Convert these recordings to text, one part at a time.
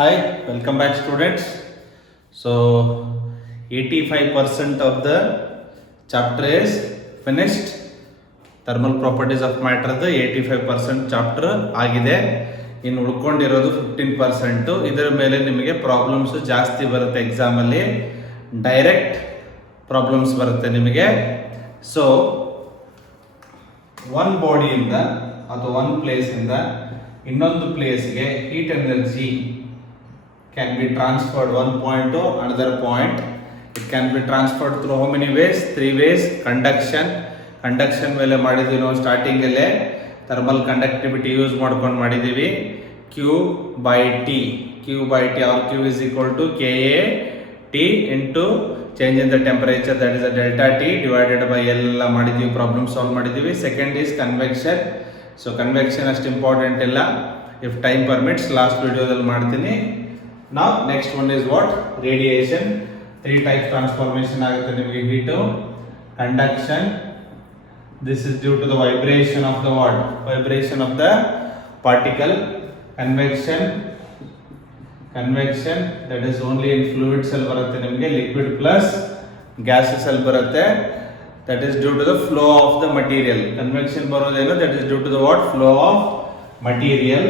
Hi, welcome back students. So 85% of the chapter is finished. Thermal properties of matter 85% chapter ಆಗಿದೆ. ಇನ್ನು ಉಳ್ಕೊಂಡಿರೋದು 15%. ಇದರ ಮೇಲೆ ನಿಮಗೆ ಪ್ರಾಬ್ಲಮ್ಸ್ ಜಾಸ್ತಿ ಬರುತ್ತೆ ಎಕ್ಸಾಮಲ್ಲಿ. ಡೈರೆಕ್ಟ್ ಪ್ರಾಬ್ಲಮ್ಸ್ ಬರುತ್ತೆ ನಿಮಗೆ. ಸೊ ಒನ್ ಬಾಡಿಯಿಂದ ಅಥವಾ ಒನ್ ಪ್ಲೇಸಿಂದ ಇನ್ನೊಂದು ಪ್ಲೇಸ್ಗೆ heat energy can be transferred one point to another point. It can be transferred through how many ways? Three ways. Conduction ಮೇಲೆ ಮಾಡಿದ್ವಿ ನಾವು ಸ್ಟಾರ್ಟಿಂಗ್ ಅಲ್ಲೇ ಥರ್ಮಲ್ ಕಂಡಕ್ಟಿವಿಟಿ ಯೂಸ್ ಮಾಡ್ಕೊಂಡು ಮಾಡಿದ್ದೀವಿ. Q by T or Q is equal to Ka T into change in the temperature, that is a delta T divided by L ಎಲ್ಲ ಮಾಡಿದ್ದೀವಿ, problem solve ಮಾಡಿದ್ದೀವಿ. Second is convection. So convection ಅಷ್ಟು important ಇಲ್ಲ, if time permits last ವಿಡಿಯೋದಲ್ಲಿ ಮಾಡ್ತೀನಿ. Now next one is what? Radiation. Three types transformation ಆಗುತ್ತೆ ನಿಮಗೆ. Heat, conduction, this is due to the vibration of the what? Vibration of the particle. Convection, that is only in fluids ಅಲ್ಲಿ ಬರುತ್ತೆ ನಿಮಗೆ. Liquid plus gases ಅಲ್ಲಿ ಬರುತ್ತೆ, that is due to the flow of the material. Convection ಬರೋದೇನು, that is due to the what? Flow of material.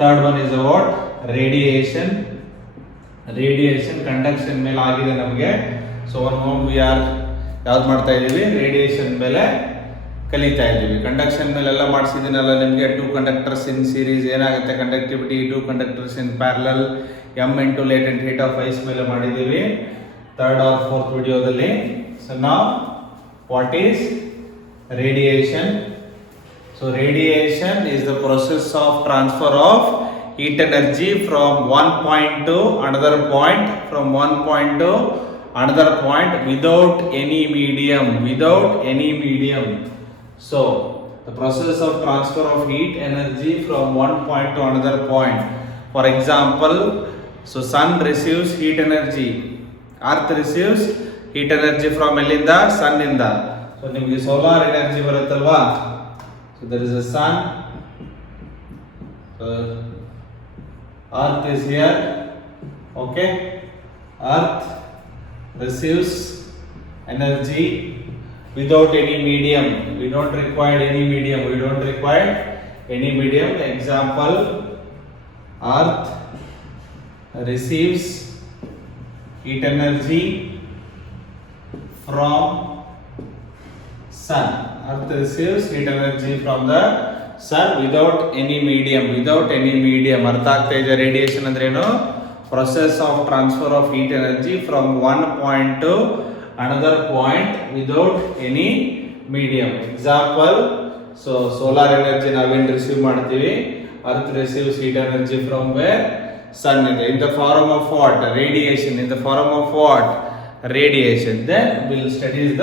Third one is the what? Radiation conduction ಮೇಲೆ ಆಗಿದೆ ನಮಗೆ. So we are ಯಾವ್ದು ಮಾಡ್ತಾ ಇದ್ದೀವಿ, radiation ಮೇಲೆ ಕಲಿತಾ ಇದ್ದೀವಿ. ಕಂಡಕ್ಷನ್ ಮೇಲೆಲ್ಲ ಮಾಡಿಸಿದ್ದೀನಲ್ಲ ನಿಮಗೆ. 2 ಕಂಡಕ್ಟರ್ಸ್ ಇನ್ ಸೀರೀಸ್ ಏನಾಗುತ್ತೆ, conductivity 2 conductors in parallel, m into latent heat of ice ಮೇಲೆ ಮಾಡಿದ್ದೀವಿ ಥರ್ಡ್ ಆರ್ ಫೋರ್ತ್ ವಿಡಿಯೋದಲ್ಲಿ. ಸೊ ನಾವ್ what is radiation? So radiation is the process of transfer of heat energy from one point to another point, without any medium. So the process of transfer of heat energy from one point to another point. For example, so sun receives heat energy, earth receives heat energy from elinda, sun inda. So nimge solar energy baruttalva. So there is a sun, earth is here, okay. Earth receives energy without any medium. We don't require any medium. Example, earth receives heat energy from sun. Sun without any medium. ಅರ್ಥ ಆಗ್ತಾ ಇದೆ? Radiation ಅಂದ್ರೆ ಏನು? Process of transfer of heat energy from one point to another point without any medium. Example, so solar energy ನಾವೇನು receive ಮಾಡ್ತೀವಿ, earth receives heat energy from where? Sun ಇದೆ. In the form of what? Radiation. Then will study the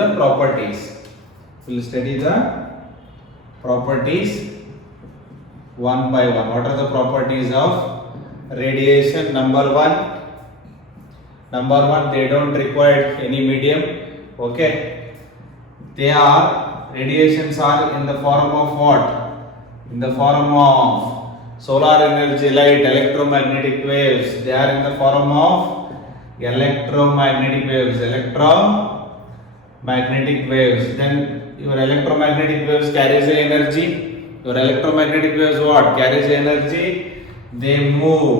properties one by one. What are the properties of radiation? Number one, they don't require any medium, okay. Radiations are in the form of what? In the form of solar energy, light, electromagnetic waves. They are in the form of electromagnetic waves. Then your electromagnetic waves carries the energy. Your electromagnetic waves what? Carries energy. They move.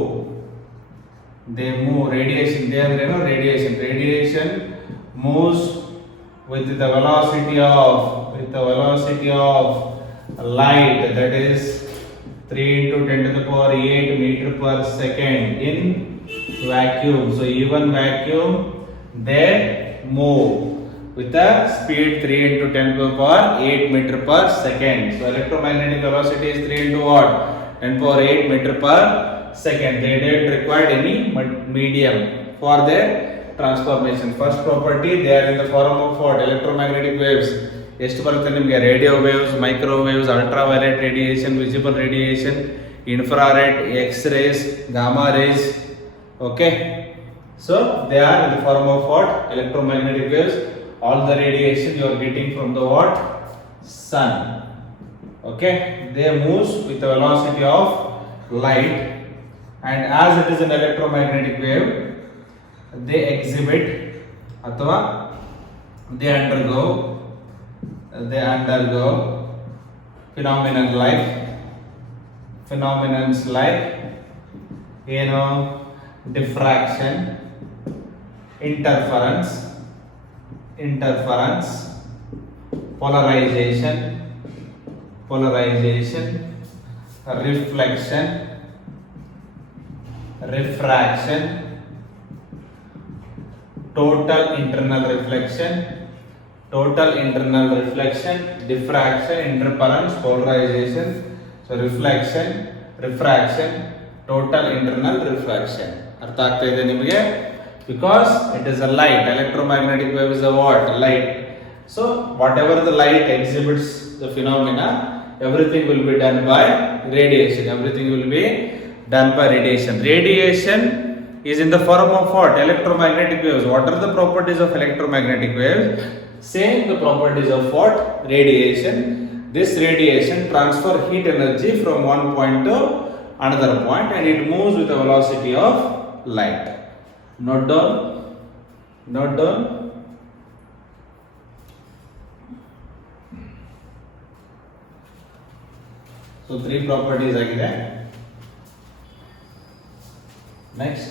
Radiation. Radiation moves with the velocity of light. That is 3 into 10 to the power 8 meter per second in vacuum. So even vacuum, they move with a speed 3 into 10 to the power 8 meter per second. So electromagnetic velocity is 3 into what? 10 power 8 meter per second. They didn't require any medium for their transformation. First property, they are in the form of what? Electromagnetic waves. ಎಷ್ಟು ಬರುತ್ತೆ ನಿಮಗೆ? Radio waves, microwaves, ultraviolet radiation, visible radiation, infrared, X rays, gamma rays, okay. So they are in the form of what? Electromagnetic waves. All the radiation you are getting from the what? Sun, okay. They moves with the velocity of light. and as it is an electromagnetic wave, they exhibit ಅಥವಾ they undergo phenomenons like diffraction, interference, polarization, reflection, refraction, total internal reflection, diffraction, interference, polarization. So reflection, refraction, total internal reflection. ಅರ್ಥ ಆಗ್ತಾ ಇದೆ ನಿಮಗೆ? Because it is a light. Electromagnetic wave is a what? Light. So whatever the light exhibits the phenomena, everything will be done by radiation. Radiation is in the form of what? Electromagnetic waves. What are the properties of electromagnetic waves? Same the properties of what? Radiation. This radiation transfer heat energy from one point to another point, and it moves with the velocity of light. Note down. So 3 properties agide. Next,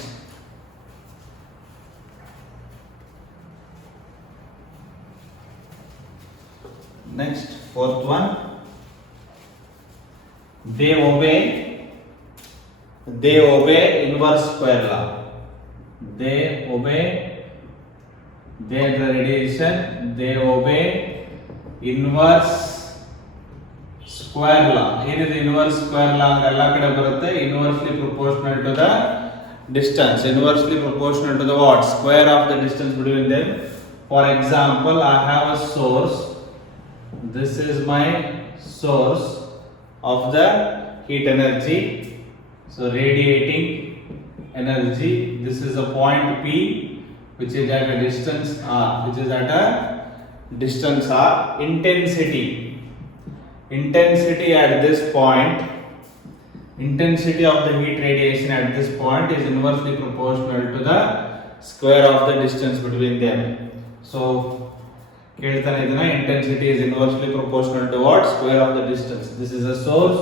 fourth one. They obey inverse square law. They obey inverse square law. ಏನಿದೆ inverse square law ಅಂದ್ರೆ ಎಲ್ಲ ಕಡೆ ಬರುತ್ತೆ. Inversely proportional to the distance. Inversely proportional to the what? Square of the distance between them. For example, I have a source. This is my source of the heat energy. So radiating energy. This is a point P, which is at a distance R. Intensity at this point. Intensity of the heat radiation at this point is inversely proportional to the square of the distance between them. So ಕೇಳ್ತಾನೆ ಇದನ್ನ, intensity is inversely proportional to what? Square of the distance. This is a source,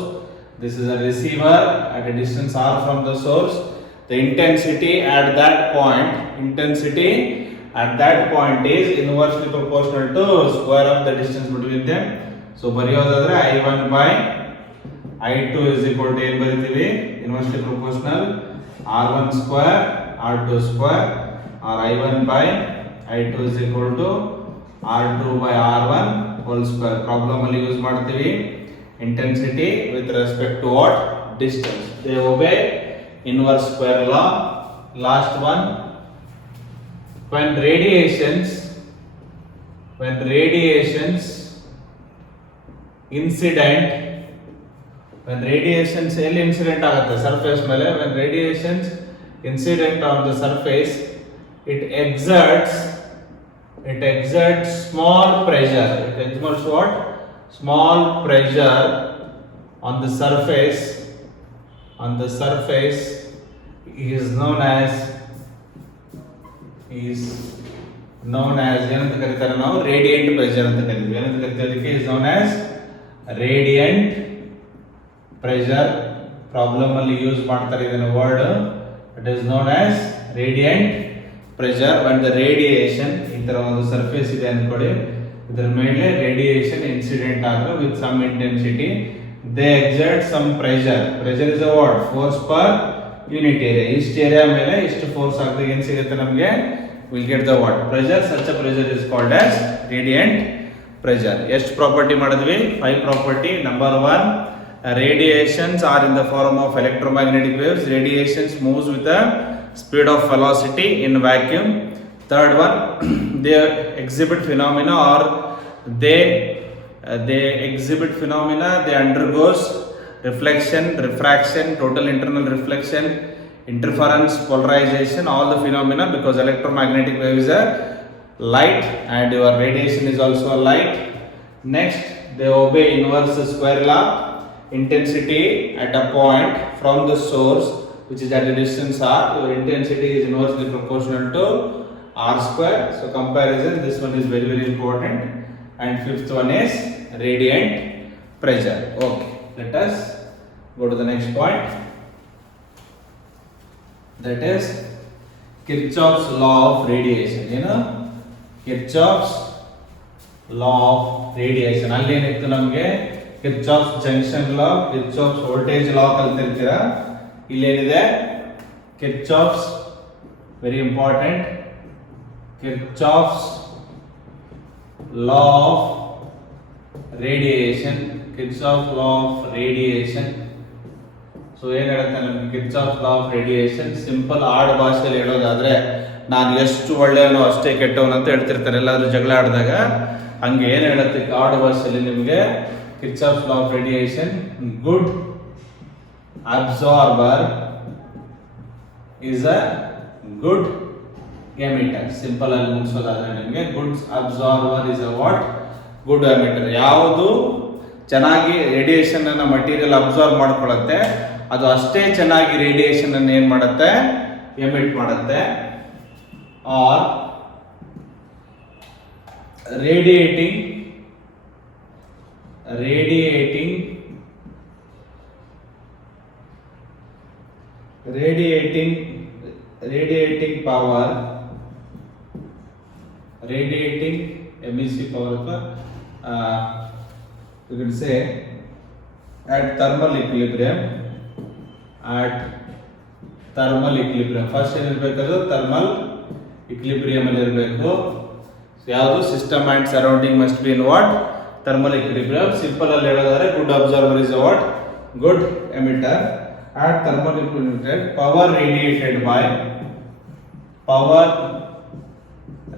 this is a receiver at a distance r from the source. The intensity at that point is inversely proportional to square of the distance between them. So ಬರೆಯೋದಾದ್ರೆ I1 by I2 is equal to ಏನು ಬರೀತೀವಿ? Inversely proportional R1 square R2 square, or I1 by I2 is equal to R2 by R1 whole square. Problem ಅಲ್ಲಿ use ಮಾಡ್ತೀವಿ intensity with respect to what? Distance. They obey inverse square law. Last one. When radiations ಎಲ್ಲಿ incident ಆಗುತ್ತೆ? Surface ಮೇಲೆ. When radiations incident on the surface, it exerts small pressure. It exerts what? Small pressure on the surface. Is known as ಏನಂತ ಕರೀತಾರೆ ನಾವು? Radiant pressure ಅಂತ ಕರೀತೀವಿ. ಏನಂತ ಕರೀತೀವಿ ಅದಕ್ಕೆ? is known as radiant pressure. Problem ಅಲ್ಲಿ ಯೂಸ್ ಮಾಡ್ತಾರೆ ಇದನ್ನ word. It is known as radiant pressure. When the radiation ಈ ತರ ಒಂದು ಸರ್ಫೇಸ್ ಇದೆ ಅನ್ಕೊಳ್ಳಿ, ಇದರ ಮೇಲೆ ರೇಡಿಯೇಷನ್ ಇನ್ಸಿಡೆಂಟ್ ಆದ್ರೆ with some intensity, they exert some pressure. Pressure is a what? Force per unit area. ಇಷ್ಟು ಏರಿಯಾ ಮೇಲೆ ಇಷ್ಟು ಫೋರ್ಸ್ ಹಾಕಿದಾಗ ಏನು ಸಿಗುತ್ತೆ ನಮಗೆ? We'll get the what? Pressure. Such a pressure is called as radiant pressure. ಎಷ್ಟು property ಮಾಡಿದ್ವಿ? 5 property. Number 1, radiations are in the form of electromagnetic waves. Radiations moves with the speed of velocity in vacuum. Third one, they exhibit phenomena, or they undergoes reflection, refraction, total internal reflection, interference, polarization, all the phenomena, because electromagnetic wave is a light and your radiation is also a light. Next, they obey inverse square law. Intensity at a point from the source, which is at a distance r, your intensity is inversely proportional to r square. So comparison, this one is very very important. And fifth one is radiant pressure. Okay, let us go to the next point. That is Kirchhoff's law of radiation. You know, Kirchhoff's law of radiation. ಅಲ್ಲಿ ಏನಿತ್ತು ನಮಗೆ Kirchhoff's junction law, Kirchhoff's voltage law ಕಲ್ತಿರ್ತೀರಾ. ಇಲ್ಲೇನಿದೆ Kirchhoff's, very important, Kirchhoff's law of radiation. Kirchhoff law of radiation. So ಏನ್ ಹೇಳುತ್ತೆ ನಮ್ಗೆ Kirchhoff law of radiation? Simple ಆಡ್ ಭಾಷೆಯಲ್ಲಿ ಹೇಳೋದಾದ್ರೆ, ನಾನು ಎಷ್ಟು ಒಳ್ಳೆಯವನು ಅಷ್ಟೇ ಕೆಟ್ಟವನು ಅಂತ ಹೇಳ್ತಿರ್ತಾರೆ ಎಲ್ಲಾದ್ರೂ ಜಗಳ ಆಡಿದಾಗ. ಹಂಗೆ ಏನ್ ಹೇಳುತ್ತೆ ಆಡ್ ಭಾಷೆಯಲ್ಲಿ ನಿಮಗೆ Kirchhoff's law of radiation? Good absorber is a good emitter. Simple ಆಗಿ ಮುಗಿಸೋದಾದ್ರೆ ನಿಮಗೆ good absorber is a what? Good emitter. ಯಾವುದು ಚೆನ್ನಾಗಿ ರೇಡಿಯೇಷನ್ ಅನ್ನ ಮಟೀರಿಯಲ್ ಅಬ್ಸಾರ್ಬ್ ಮಾಡ್ಕೊಳ್ಳುತ್ತೆ, ಅದು ಅಷ್ಟೇ ಚೆನ್ನಾಗಿ ರೇಡಿಯೇಷನ್ ಅನ್ನು ಏನ್ ಮಾಡುತ್ತೆ? ಎಮಿಟ್ ಮಾಡುತ್ತೆ. Or radiating power, radiating emissive power, you can say at thermal equilibrium. First ಏನಿರ್ಬೇಕಾದ್ರೆ ಥರ್ಮಲ್ ಇಕ್ವಿಲಿಬ್ರಿಯಂ ಅಲ್ಲಿ ಇರಬೇಕು. ಯಾವುದು? System and surrounding must be in what? Thermal equilibrium. Simple ಅಲ್ಲಿ ಹೇಳೋದಾದ್ರೆ good absorber is what? Good emitter. at thermal equilibrium, power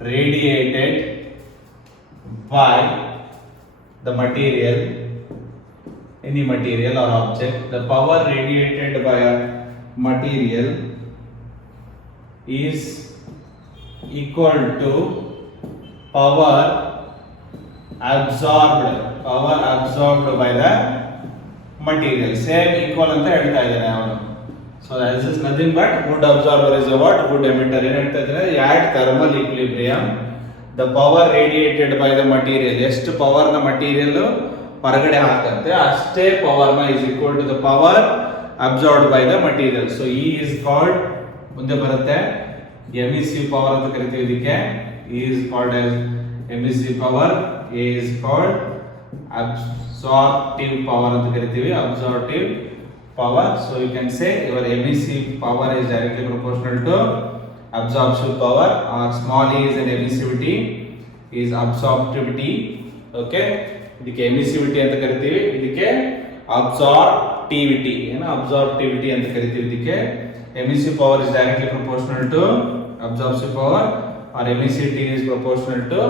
radiated by the material, any material or object. The power radiated by a material is equal to power absorbed by the material. Same equal ಅಂತ ಹೇಳ್ತಾ ಇದ್ದಾನೆ ಅವನು. So this is nothing but good absorber is a what? Good emitter. ಏನು ಹೇಳ್ತಾ ಇದ್ದಾನೆ? at thermal equilibrium the power radiated by the material, ಎಷ್ಟು power ನ material ಹೊರಗಡೆ ಹಾಕುತ್ತೆ ಅಷ್ಟೇ ಪವರ್ ನ is equal to the power absorbed by the material. So E is called, ಮುಂದೆ ಬರುತ್ತೆ emissive power ಅಂತ ಕರಿತೀವಿ ಇದಕ್ಕೆ. E is called as emissive power. A is called absorptive power ಅಂತ ಕರಿತೀವಿ, absorptive power. So you can say your emissive power is directly proportional to absorptive power, or small e is an emissivity, is absorptivity. Okay, ಇದಕ್ಕೆ emissivity ಅಂತ ಕರಿತೀವಿ, ಇದಕ್ಕೆ absorptivity, ಏನು absorptivity ಅಂತ ಕರಿತೀವಿ ಇದಕ್ಕೆ. emissive power is directly proportional to absorptive power, or emissivity is proportional to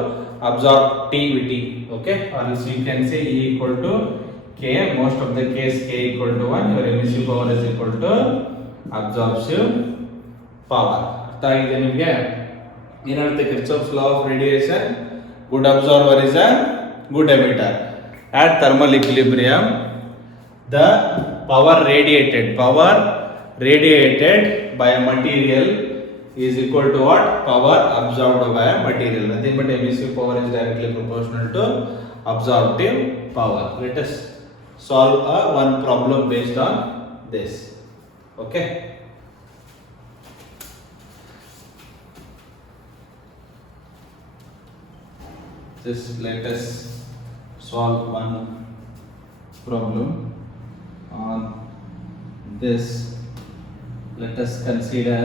absorptivity. Okay, or else you can say E equal to K. Most of the case K equal to 1, your emissive power is equal to absorptive power. ಅರ್ಥ ಆಗಿದೆ ನಿಮಗೆ? ಏನಾಗುತ್ತೆ Kirchhoff's law of radiation? Good absorber is a good emitter. at thermal equilibrium the power radiated by a material is equal to what? Power absorbed by a material. Nothing but emissive power is directly proportional to absorptive power. Let us solve one problem based on this. Okay, just let us solve one problem on this. Let us consider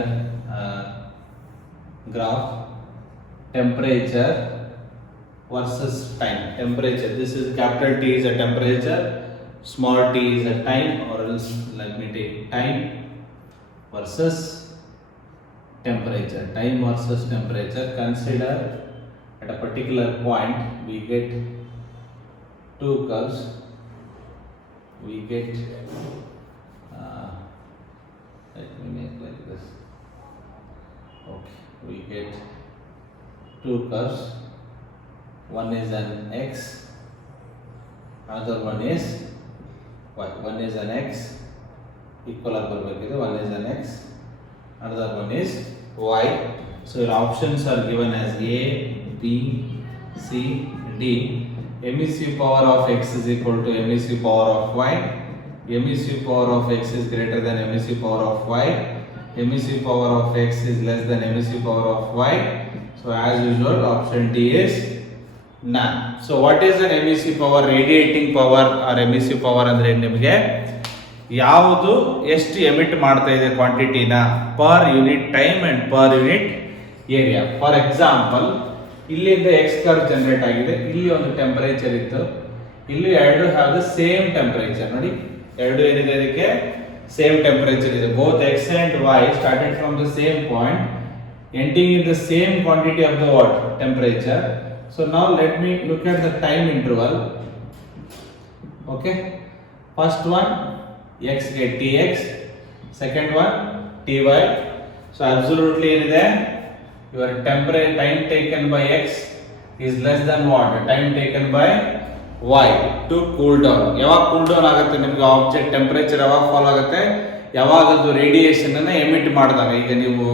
graph temperature versus time. Temperature, this is capital T is a temperature, small t is a time, or else let me take time versus temperature. Time versus temperature. Consider at a particular point we get two curves. We get let me make like this. Okay, we get two curves. One is an x, another one is y. One is an x, equal ಆಗಿ ಬರಬೇಕಿದೆ. One is an x, another one is y. So your options are given as A, B, C, D. MEC power of x is equal to MEC power of y. MEC power of x is greater than MEC power of y. MEC power of x is less than MEC power of y. So as usual, option D is none. So what is an MEC power? Radiating power or MEC power ಅಂದ್ರೆ ನಿಮಗೆ ಯಾವುದು ಎಷ್ಟು emit ಮಾಡ್ತಾ ಇದೆ ಕ್ವಾಂಟಿಟಿನ per unit time and per unit area. For example, ಇಲ್ಲಿಂದ X curve generate ಆಗಿದೆ, ಇಲ್ಲಿ ಒಂದು ಟೆಂಪರೇಚರ್ ಇತ್ತು, ಇಲ್ಲಿ ಎರಡು ಹ್ಯಾವ್ ದ ಸೇಮ್ ಟೆಂಪರೇಚರ್. ನೋಡಿ, ಎರಡು ಏನಿದೆ ಇದಕ್ಕೆ ಸೇಮ್ ಟೆಂಪರೇಚರ್ ಇದೆ. Both x and y started from the same point, ending in the same quantity of the what temperature. So now let me look at the time interval. Okay, first one x ಗೆ tx, second one ty. So absolutely ಏನಿದೆ, your temperature time taken by x is less than what time taken by y to cool down. ಯಾವಾಗ cool down ಆಗುತ್ತೆ ನಿಮಗೆ object temperature, ಯಾವಾಗ fall ಆಗುತ್ತೆ, ಯಾವಾಗ ಅದು radiation ಅನ್ನ ಎಮಿಟ್ ಮಾಡಿದಾಗ. ಈಗ ನೀವು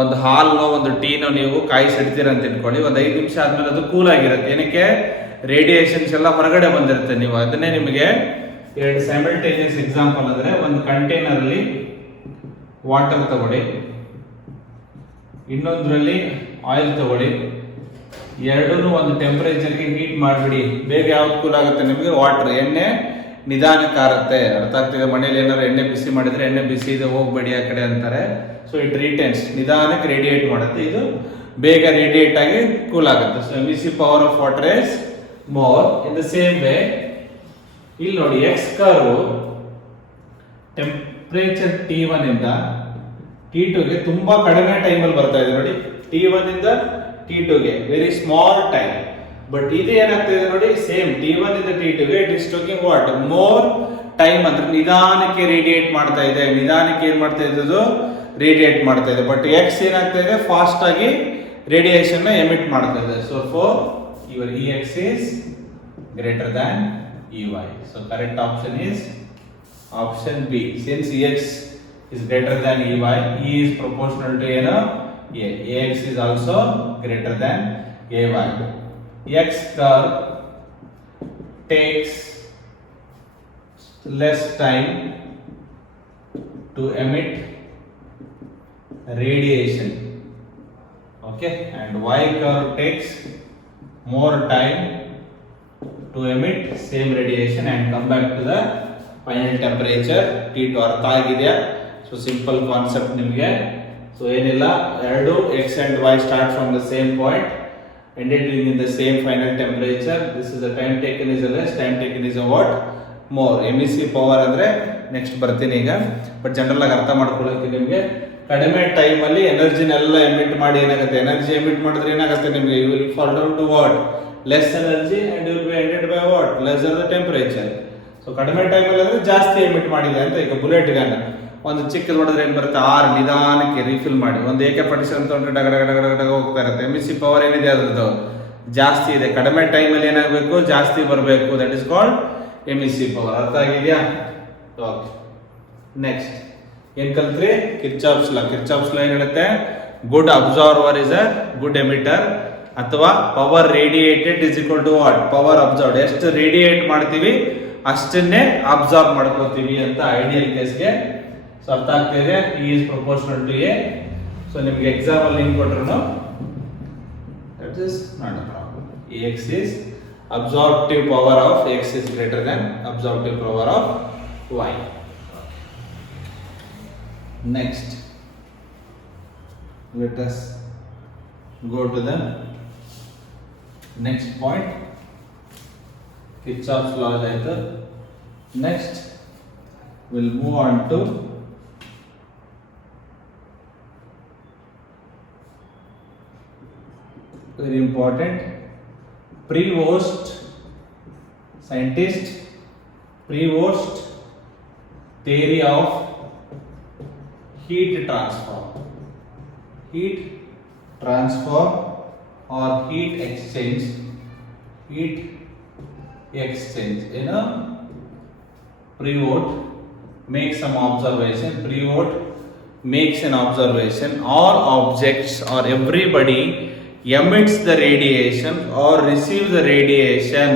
ಒಂದು ಹಾಲ್ನೋ ಒಂದು ಟೀನೋ ನೀವು ಕಾಯಿಸಿಡ್ತೀರ ಅಂತ ಇಟ್ಕೊಳ್ಳಿ, ಒಂದು 5 ನಿಮಿಷ ಆದ್ಮೇಲೆ ಅದು ಕೂಲ್ ಆಗಿರುತ್ತೆ. ಏನಕ್ಕೆ? ರೇಡಿಯೇಷನ್ಸ್ ಎಲ್ಲ ಹೊರಗಡೆ ಬಂದಿರುತ್ತೆ. ನೀವು ಅದನ್ನೇ ನಿಮಗೆ ಎರಡು ಸೈಮಲ್ಟೇನಿಯಸ್ ಎಕ್ಸಾಂಪಲ್ ಅಂದ್ರೆ, ಒಂದು ಕಂಟೈನರ್ ಅಲ್ಲಿ ವಾಟರ್ ತಗೊಳ್ಳಿ, ಇನ್ನೊಂದರಲ್ಲಿ ಆಯಿಲ್ ತಗೊಳ್ಳಿ, ಎರಡೂ ಒಂದು ಟೆಂಪರೇಚರ್ಗೆ ಹೀಟ್ ಮಾಡಿಬಿಡಿ. ಬೇಗ ಯಾವ್ದು ಕೂಲ್ ಆಗುತ್ತೆ ನಿಮಗೆ? ವಾಟರ್. ಎಣ್ಣೆ ನಿಧಾನಕ್ಕೆ ಆರುತ್ತೆ. ಅರ್ಥ ಆಗ್ತಿದೆ? ಮನೇಲಿ ಏನಾದ್ರು ಎಣ್ಣೆ ಬಿಸಿ ಮಾಡಿದ್ರೆ ಎಣ್ಣೆ ಬಿಸಿ ಇದೆ ಹೋಗ್ಬೇಡಿ ಆ ಕಡೆ ಅಂತಾರೆ. ಸೊ ಇಟ್ ರಿಟೇನ್ಸ್, ನಿಧಾನಕ್ಕೆ ರೇಡಿಯೇಟ್ ಮಾಡುತ್ತೆ, ಇದು ಬೇಗ ರೇಡಿಯೇಟ್ ಆಗಿ ಕೂಲ್ ಆಗುತ್ತೆ. So MEC power of water is more. In the same way ಇಲ್ಲಿ ನೋಡಿ, ಎಕ್ಸ್ ಕರ್ವ್ ಟೆಂಪರೇಚರ್ T1 ಇಂದ T2 ಗೆ ತುಂಬಾ ಕಡಿಮೆ ಟೈಮಲ್ಲಿ ಬರ್ತಾ ಇದೆ. ನೋಡಿ, T1 ಇಂದ T2 ಗೆ ವೆರಿ ಸ್ಮಾಲ್ ಟೈಮ್. ಬಟ್ ಇದು ಏನಾಗ್ತಿದೆ ನೋಡಿ, ಸೇಮ್ T1 ಇಂದ T2 ಗೆ it is taking what more time. ಅಂದ್ರೆ ನಿಧಾನಕ್ಕೆ ರೇಡಿಯೇಟ್ ಮಾಡ್ತಾ ಇದೆ, ನಿಧಾನಕ್ಕೆ ಏನ್ ಮಾಡ್ತಾ ಇದ್ದದು ರೇಡಿಯೇಟ್ ಮಾಡ್ತಾ ಇದೆ. ಬಟ್ ಎಕ್ಸ್ ಏನಾಗ್ತಾ ಇದೆ, ಫಾಸ್ಟ್ ಆಗಿ ರೇಡಿಯೇಷನ್ ನ ಎಮಿಟ್ ಮಾಡ್ತಾ ಇದೆ. So for your EX is greater than EY. So correct option is option B. Since EX is greater than EY, E is proportional to A. AX is also greater than AY. X curve takes less time to emit radiation. Okay, and Y curve takes more time to emit same radiation and come back to the final temperature T2. ಅರ್ಥ ಆಗಿದೆಯಾ? So simple concept ನಿಮಗೆ. So ಏನಿಲ್ಲ, ಎರಡು x and y start from the same point, ending in the same final temperature. This is the time taken is a less, time taken is a what more. MEC power ಅಂದ್ರೆ next ಬರ್ತೀನಿ ಈಗ. But general ಆಗಿ ಅರ್ಥ ಮಾಡ್ಕೊಳ್ಳೋಕೆ ನಿಮಗೆ, ಕಡಿಮೆ time ಅಲ್ಲಿ ಎನರ್ಜಿನೆಲ್ಲ emit ಮಾಡಿ ಏನಾಗುತ್ತೆ, ಎನರ್ಜಿ ಎಮಿಟ್ ಮಾಡಿದ್ರೆ ಏನಾಗುತ್ತೆ ನಿಮಗೆ, you will fall down to what less energy and you will be ended by what lesser the temperature. So ಕಡಿಮೆ ಟೈಮ್ ಅಲ್ಲಿ ಅಂದ್ರೆ ಜಾಸ್ತಿ ಎಮಿಟ್ ಮಾಡಿದೆ ಅಂತ. ಈಗ ಬುಲೆಟ್ ಗನ್ ಒಂದು ಚಿಕ್ಕದು ಹೊಡೆದ್ರೆ ಏನ್ ಬರುತ್ತೆ, 6 ನಿಧಾನಕ್ಕೆ ರೀಫಿಲ್ ಮಾಡಿ. ಒಂದು AK-47 ತಗೊಂಡ್ರೆ ಡಗ ಡಗ ಡಗ ಡಗ ಹೋಗ್ತಾ ಇರುತ್ತೆ. MEC ಪವರ್ ಏನಿದೆ ಅದ್ರದ್ದು ಜಾಸ್ತಿ ಇದೆ. ಕಡಿಮೆ ಟೈಮ್ ಅಲ್ಲಿ ಏನಾಗಬೇಕು, ಜಾಸ್ತಿ ಬರಬೇಕು. That is called MEC power. ಅರ್ಥ ಆಗಿದೆಯಾ? ಓಕೆ, ನೆಕ್ಸ್ಟ್ ಏನ್ ಕಲ್ತ್ರಿ? ಕಿರ್ಚಾಫ್ಸ್ ಲಾ. ಕಿರ್ಚಾಫ್ಸ್ ಲಾ ಏನ್ ಹೇಳುತ್ತೆ, good absorber is a good emitter, ಅಥವಾ power radiated is equal to what power absorbed. ಎಷ್ಟು ರೇಡಿಯೇಟ್ ಮಾಡ್ತೀವಿ ಅಷ್ಟನ್ನೇ ಅಬ್ಸಾರ್ವ್ ಮಾಡ್ಕೋತೀವಿ ಅಂತ ಐಡಿಯಲ್ ಕೇಸ್ಗೆ. ಸೊ ಅರ್ಥ ಆಗ್ತಿದೆ? E is proportional to A. So ನಿಮ್ಗೆ ಎಕ್ಸಾಮ್ ಅಲ್ಲಿ ಏನ್ ಕೊಟ್ರು, that is not a problem. EX is absorptive power of X is greater than absorptive power of Y. Next, let us go to the next point. Kirchhoff's law ಆಯ್ತು. Next we'll move on to very important Prevost scientist, Prevost theory of heat transfer or heat exchange. Prevost make some observation. Pre-vote makes an observation. All objects or everybody emits the radiation or receives the radiation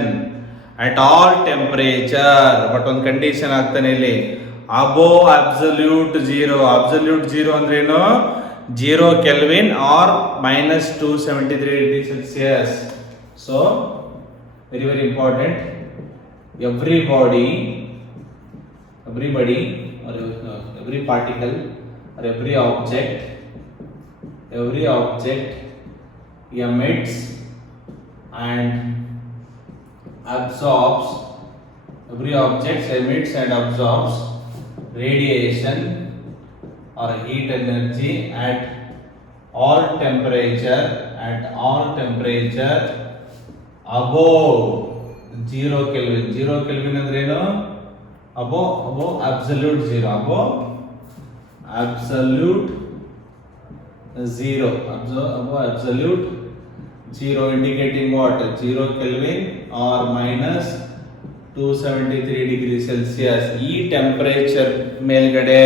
at all temperature. But one condition ಆಗ್ತಾನೆ ಇಲ್ಲಿ, above absolute zero. Absolute zero ಅಂದ್ರೆ ಏನು? 0 Kelvin or minus 273 degrees Celsius. So very very important. Everybody or every particle or every object emits and absorbs. Every object emits and absorbs radiation or heat energy at all temperature above 0 Kelvin. 0 Kelvin ಅಂದ್ರೆ ಏನು? above absolute zero. Above absolute zero. Above absolute zero indicating what? 0 Kelvin or minus 273 degree Celsius. ಈ temperature ಮೇಲ್ಗಡೆ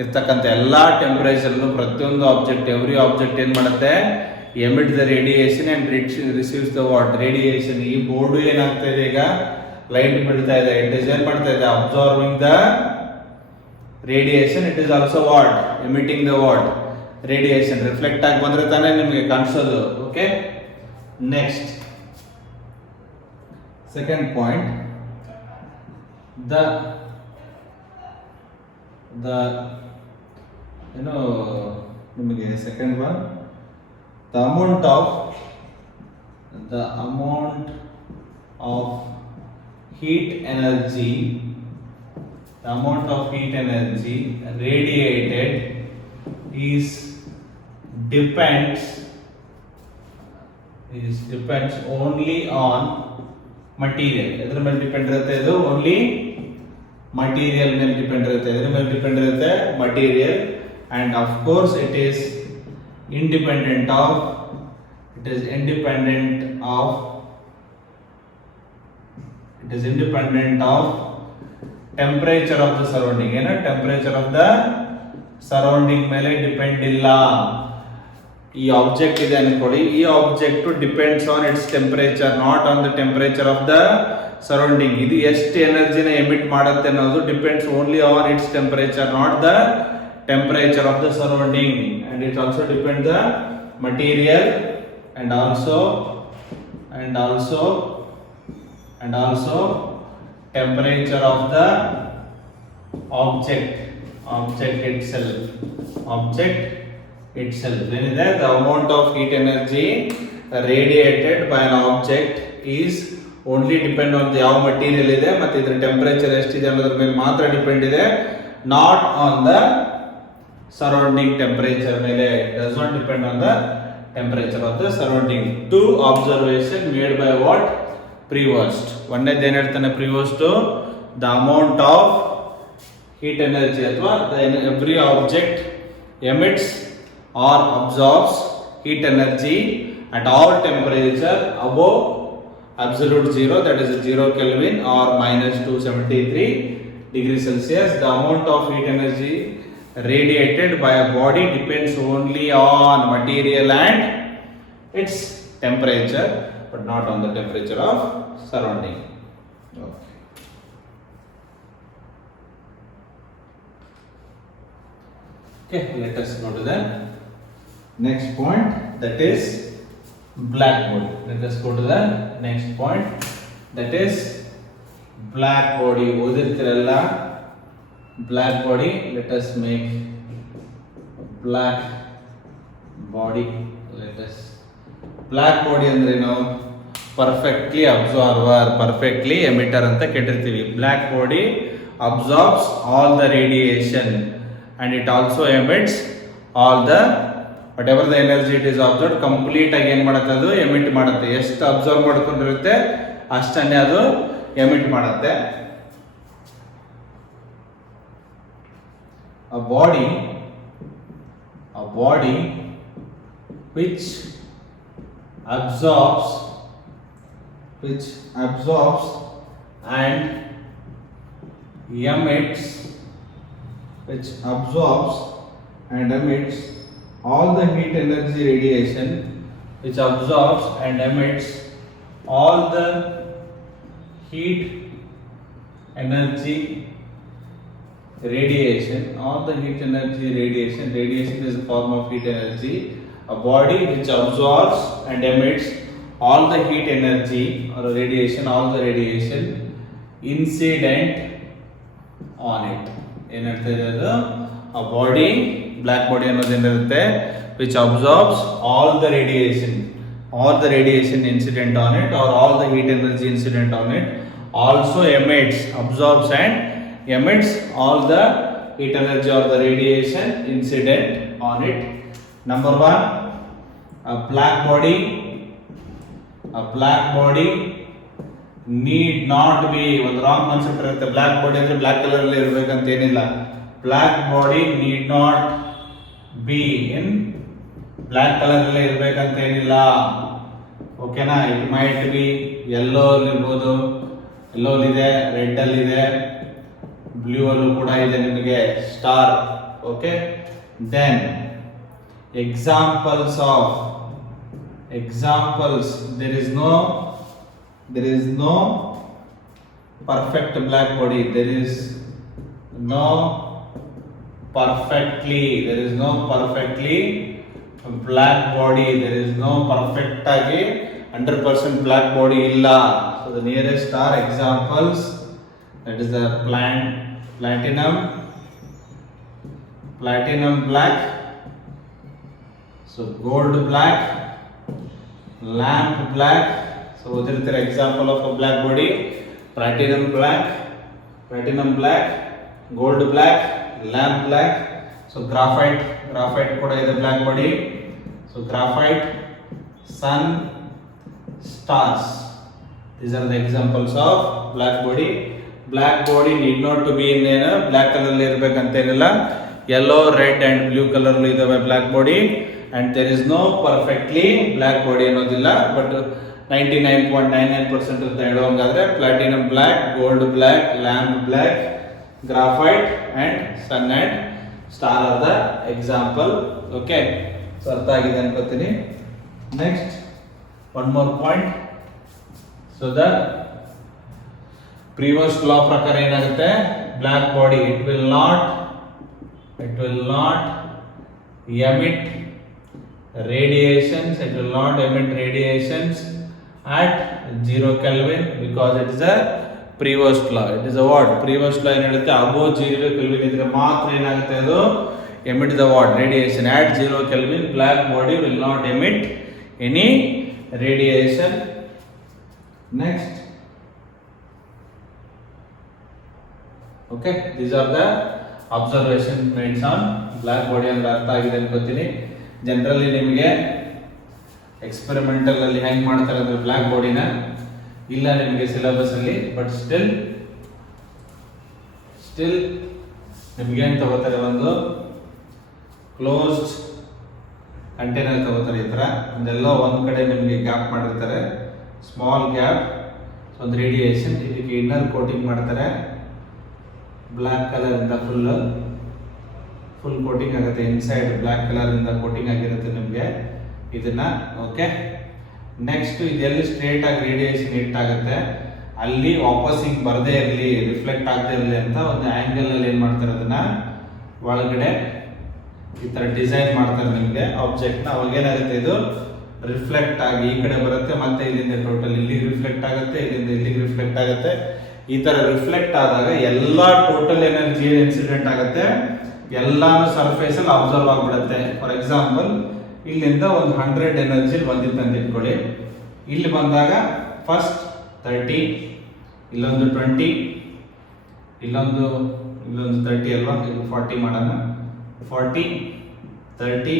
ಇರ್ತಕ್ಕಂಥ ಎಲ್ಲಾ temperature ಪ್ರತಿಯೊಂದು object, every object ಏನ್ ಮಾಡುತ್ತೆ? Emit the radiation and receives the what? Radiation. ಈ ಬೋರ್ಡ್ ಏನಾಗ್ತಾ ಇದೆ ಈಗ? ಲೈಟ್ ಬೀಳ್ತಾ ಇದೆ. ಇಟ್ ಇಸ್ ಏನ್ ಮಾಡ್ತಾ ಇದೆ? Absorbing the radiation. It is also what? Emitting the what? Radiation. Reflect ಆಗಿ ಬಂದ್ರೆ ತಾನೇ ನಿಮಗೆ ಕಾಣಿಸೋದು. ಓಕೆ, ನೆಕ್ಸ್ಟ್ ಸೆಕೆಂಡ್ ಪಾಯಿಂಟ್, ಏನು ನಿಮಗೆ second one, the amount of heat energy radiated depends only on material. ಎದ್ರ ಮೇಲೆ ಡಿಪೆಂಡ್ ಇರುತ್ತೆ? ಇದು ಓನ್ಲಿ ಮಟೀರಿಯಲ್ ಮೇಲೆ ಡಿಪೆಂಡ್ ಇರುತ್ತೆ. ಎದ್ರ ಮೇಲೆ ಡಿಪೆಂಡ್ ಇರುತ್ತೆ? Material. And of course it is independent of temperature of the surrounding. ಏನು? temperature of the surrounding ಮೇಲೆ ಡಿಪೆಂಡ್ ಇಲ್ಲ. ಈ ಆಬ್ಜೆಕ್ಟ್ ಇದೆ ಅನ್ಕೊಳ್ಳಿ, ಈ object depends on its temperature, not on the temperature of the surrounding. ಇದು ಎಷ್ಟು ಎನರ್ಜಿನ ಎಮಿಟ್ ಮಾಡುತ್ತೆ ಅನ್ನೋದು depends only on its temperature, not the temperature of the surrounding. And it also depends the material and also temperature of the object itself. Then the amount of heat energy radiated by an object is only depend on the ಯಾವ material ಇದೆ ಮತ್ತೆ ಇದರ temperature ಎಷ್ಟಿದೆ ಅನ್ನೋದ್ರ ಮೇಲೆ ಮಾತ್ರ depend ಇದೆ, not on the surrounding temperature ಮೇಲೆ. It does not depend on the temperature of the surrounding. Two observation made by what? Prevost. ಒಂದೇದು ಏನು ಹೇಳ್ತಾನೆ Prevost? The amount of heat energy ಅಥವಾ every object emits or absorbs heat energy at all temperature above absolute zero, that is 0 Kelvin or minus 273 degrees Celsius. The amount of heat energy radiated by a body depends only on material and its temperature, but not on the temperature of surrounding. Okay, let us go to the next point, that is black body. Let us go to the next point, that is black body. ಓದಿರ್ತಿರಲ್ಲ black body. Let us make black body. Black body ಅಂದ್ರೆ ಏನು? perfectly absorber, perfectly emitter ಅಂತ ಕೇಳಿರ್ತೀವಿ. Black body absorbs all the radiation and it also emits all the whatever the energy it is absorbed, complete ಆಗಿ ಏನು ಮಾಡುತ್ತೆ? ಅದು emit ಮಾಡುತ್ತೆ. ಎಷ್ಟು observe ಮಾಡ್ಕೊಂಡಿರುತ್ತೆ ಅಷ್ಟನ್ನೇ ಅದು ಎಮಿಟ್ ಮಾಡುತ್ತೆ. A body which absorbs and emits which absorbs and emits all the heat energy radiation, which absorbs and emits all the heat energy radiation, radiation is a form of heat energy, a body which absorbs and emits all the heat energy or radiation, all the radiation incident on it. ಏನಂತ ಇದು a body, black body ಅನ್ನೋದು ಏನಿರುತ್ತೆ which absorbs all the radiation incident on it or all the heat energy incident on it, also emits, absorbs and emits all the heat energy or the radiation incident on it. Number 1, a black body need not be, ಒಂದು wrong concept ಇರುತ್ತೆ, black body ಅಂದ್ರೆ black colour ಅಲ್ಲಿ ಇರಬೇಕಂತ ಏನಿಲ್ಲ. Black body need not be in black colour ಅಲ್ಲೇ ಇರಬೇಕಂತ ಏನಿಲ್ಲ, ಓಕೆನಾ. ಇಟ್ ಮೈಟ್ ಬಿ ಯೆಲ್ಲೋ ಅಲ್ಲಿ ಇರ್ಬೋದು, ಯೆಲ್ಲೋ ಇದೆ, ರೆಡ್ ಅಲ್ಲಿ ಇದೆ, ಬ್ಲೂ ಅಲ್ಲೂ ಕೂಡ ಇದೆ ನಿಮಗೆ star, okay. Then examples, there is no perfect black body, there is no perfectly black body, there is no perfect agi 100% black body illa. So the nearest are examples, that is the platinum black, so gold black, lamp black. So there is an example of a black body: platinum black, gold black, lamp black. So graphite kuda is a black body. So graphite, sun, stars. These are the examples of black body. Black body need not to be in black color li irbekante enilla. Yellow, red and blue color li idave black body, and there is no perfectly black body ಅನ್ನೋದಿಲ್ಲ. But 99.99% ಅಂತ ಹೇಳುವಂಗಾದ್ರೆ platinum black, gold black, lamp black, graphite and sun and star are the example. Okay, so ಅರ್ಥ ಆಗಿದೆ ಅನ್ಕೋತೀನಿ. Next one more point. So the previous law ಪ್ರಕಾರ ಏನಾಗುತ್ತೆ, black body it will not emit radiations at 0 Kelvin because it is a Prevost law. It is a what? Prevost law ಏನು ಹೇಳುತ್ತೆ, above 0 Kelvin ಇದ್ರೆ ಮಾತ್ರ ಏನಾಗುತ್ತೆ ಅದು emit the what? Radiation. At 0 Kelvin black body will not emit any radiation. Next. Okay, these are the observation points on black body ಅಂದ್ರೆ ಅರ್ಥ ಆಗಿದೆ ಅನ್ಕೋತೀನಿ. ಜನರಲಿ ನಿಮಗೆ ಎಕ್ಸ್ಪೆರಿಮೆಂಟಲ್ ಅಲ್ಲಿ ಹೆಂಗ್ ಮಾಡ್ತಾರೆ ಅಂದ್ರೆ ಬ್ಲ್ಯಾಕ್ ಬಾಡಿನ ಇಲ್ಲ ನಿಮಗೆ ಸಿಲೆಬಸ್ ಅಲ್ಲಿ, ಬಟ್ ಸ್ಟಿಲ್ ನಿಮಗೆ ಏನು ತಗೋತಾರೆ, ಒಂದು ಕ್ಲೋಸ್ಡ್ ಕಂಟೈನರ್ ತಗೋತಾರೆ ಈ ತರ, ಅದೆಲ್ಲ ಒಂದ್ ಕಡೆ ನಿಮಗೆ ಗ್ಯಾಪ್ ಮಾಡಿರ್ತಾರೆ, ಸ್ಮಾಲ್ ಗ್ಯಾಪ್, ಒಂದು ರೇಡಿಯೇಷನ್, ಇದಕ್ಕೆ ಇನ್ನರ್ ಕೋಟಿಂಗ್ ಮಾಡ್ತಾರೆ ಬ್ಲ್ಯಾಕ್ ಕಲರ್ ಇಂದ ಫುಲ್ ಕೋಟಿಂಗ್ ಆಗುತ್ತೆ, ಇನ್ಸೈಡ್ ಬ್ಲ್ಯಾಕ್ ಕಲರ್ ಇಂದ ಕೋಟಿಂಗ್ ಆಗಿರುತ್ತೆ ನಿಮಗೆ ಇದನ್ನ. ಓಕೆ, ನೆಕ್ಸ್ಟ್ ಇದೆಲ್ಲಿ ಸ್ಟ್ರೇಟ್ ಆಗಿ ರೇಡಿಯೇಷನ್ ಹಿಟ್ ಆಗುತ್ತೆ ಅಲ್ಲಿ ವಾಪಸ್ ಹಿಂಗ್ ಬರದೇ ಇರಲಿ, ರಿಫ್ಲೆಕ್ಟ್ ಆಗದೆ ಇರಲಿ ಅಂತ ಒಂದು ಆಂಗಲ್ ಅಲ್ಲಿ ಏನ್ ಮಾಡ್ತಾರೆ, ಅದನ್ನ ಒಳಗಡೆ ಈ ತರ ಡಿಸೈನ್ ಮಾಡ್ತಾರೆ ನಿಮಗೆ ಆಬ್ಜೆಕ್ಟ್ ನ. ಅವಾಗ ಏನಾಗುತ್ತೆ, ಇದು ರಿಫ್ಲೆಕ್ಟ್ ಆಗಿ ಈ ಕಡೆ ಬರುತ್ತೆ, ಮತ್ತೆ ಇಲ್ಲಿಂದ ಟೋಟಲ್ ಇಲ್ಲಿಗೆ ರಿಫ್ಲೆಕ್ಟ್ ಆಗುತ್ತೆ, ಇಲ್ಲಿಂದ ಇಲ್ಲಿಗೆ ರಿಫ್ಲೆಕ್ಟ್ ಆಗುತ್ತೆ. ಈ ತರ ರಿಫ್ಲೆಕ್ಟ್ ಆದಾಗ ಎಲ್ಲಾ ಟೋಟಲ್ ಎನರ್ಜಿ ಇನ್ಸಿಡೆಂಟ್ ಆಗುತ್ತೆ, ಎಲ್ಲಾನು ಸರ್ಫೇಸ್ ಅಲ್ಲಿ ಅಬ್ಸರ್ವ್ ಆಗ್ಬಿಡುತ್ತೆ. ಫಾರ್ ಎಕ್ಸಾಂಪಲ್ ಇಲ್ಲಿಂದ ಒಂದು 100 ಎನರ್ಜಿ ಬಂದಿತ್ತು ಅಂತ ಇಟ್ಕೊಳ್ಳಿ, ಇಲ್ಲಿ ಬಂದಾಗ ಫಸ್ಟ್ 30, ಇಲ್ಲೊಂದು 20, ಇಲ್ಲೊಂದು 30 ಅಲ್ವಾ, 40 ಮಾಡೋಣ, 40, 30,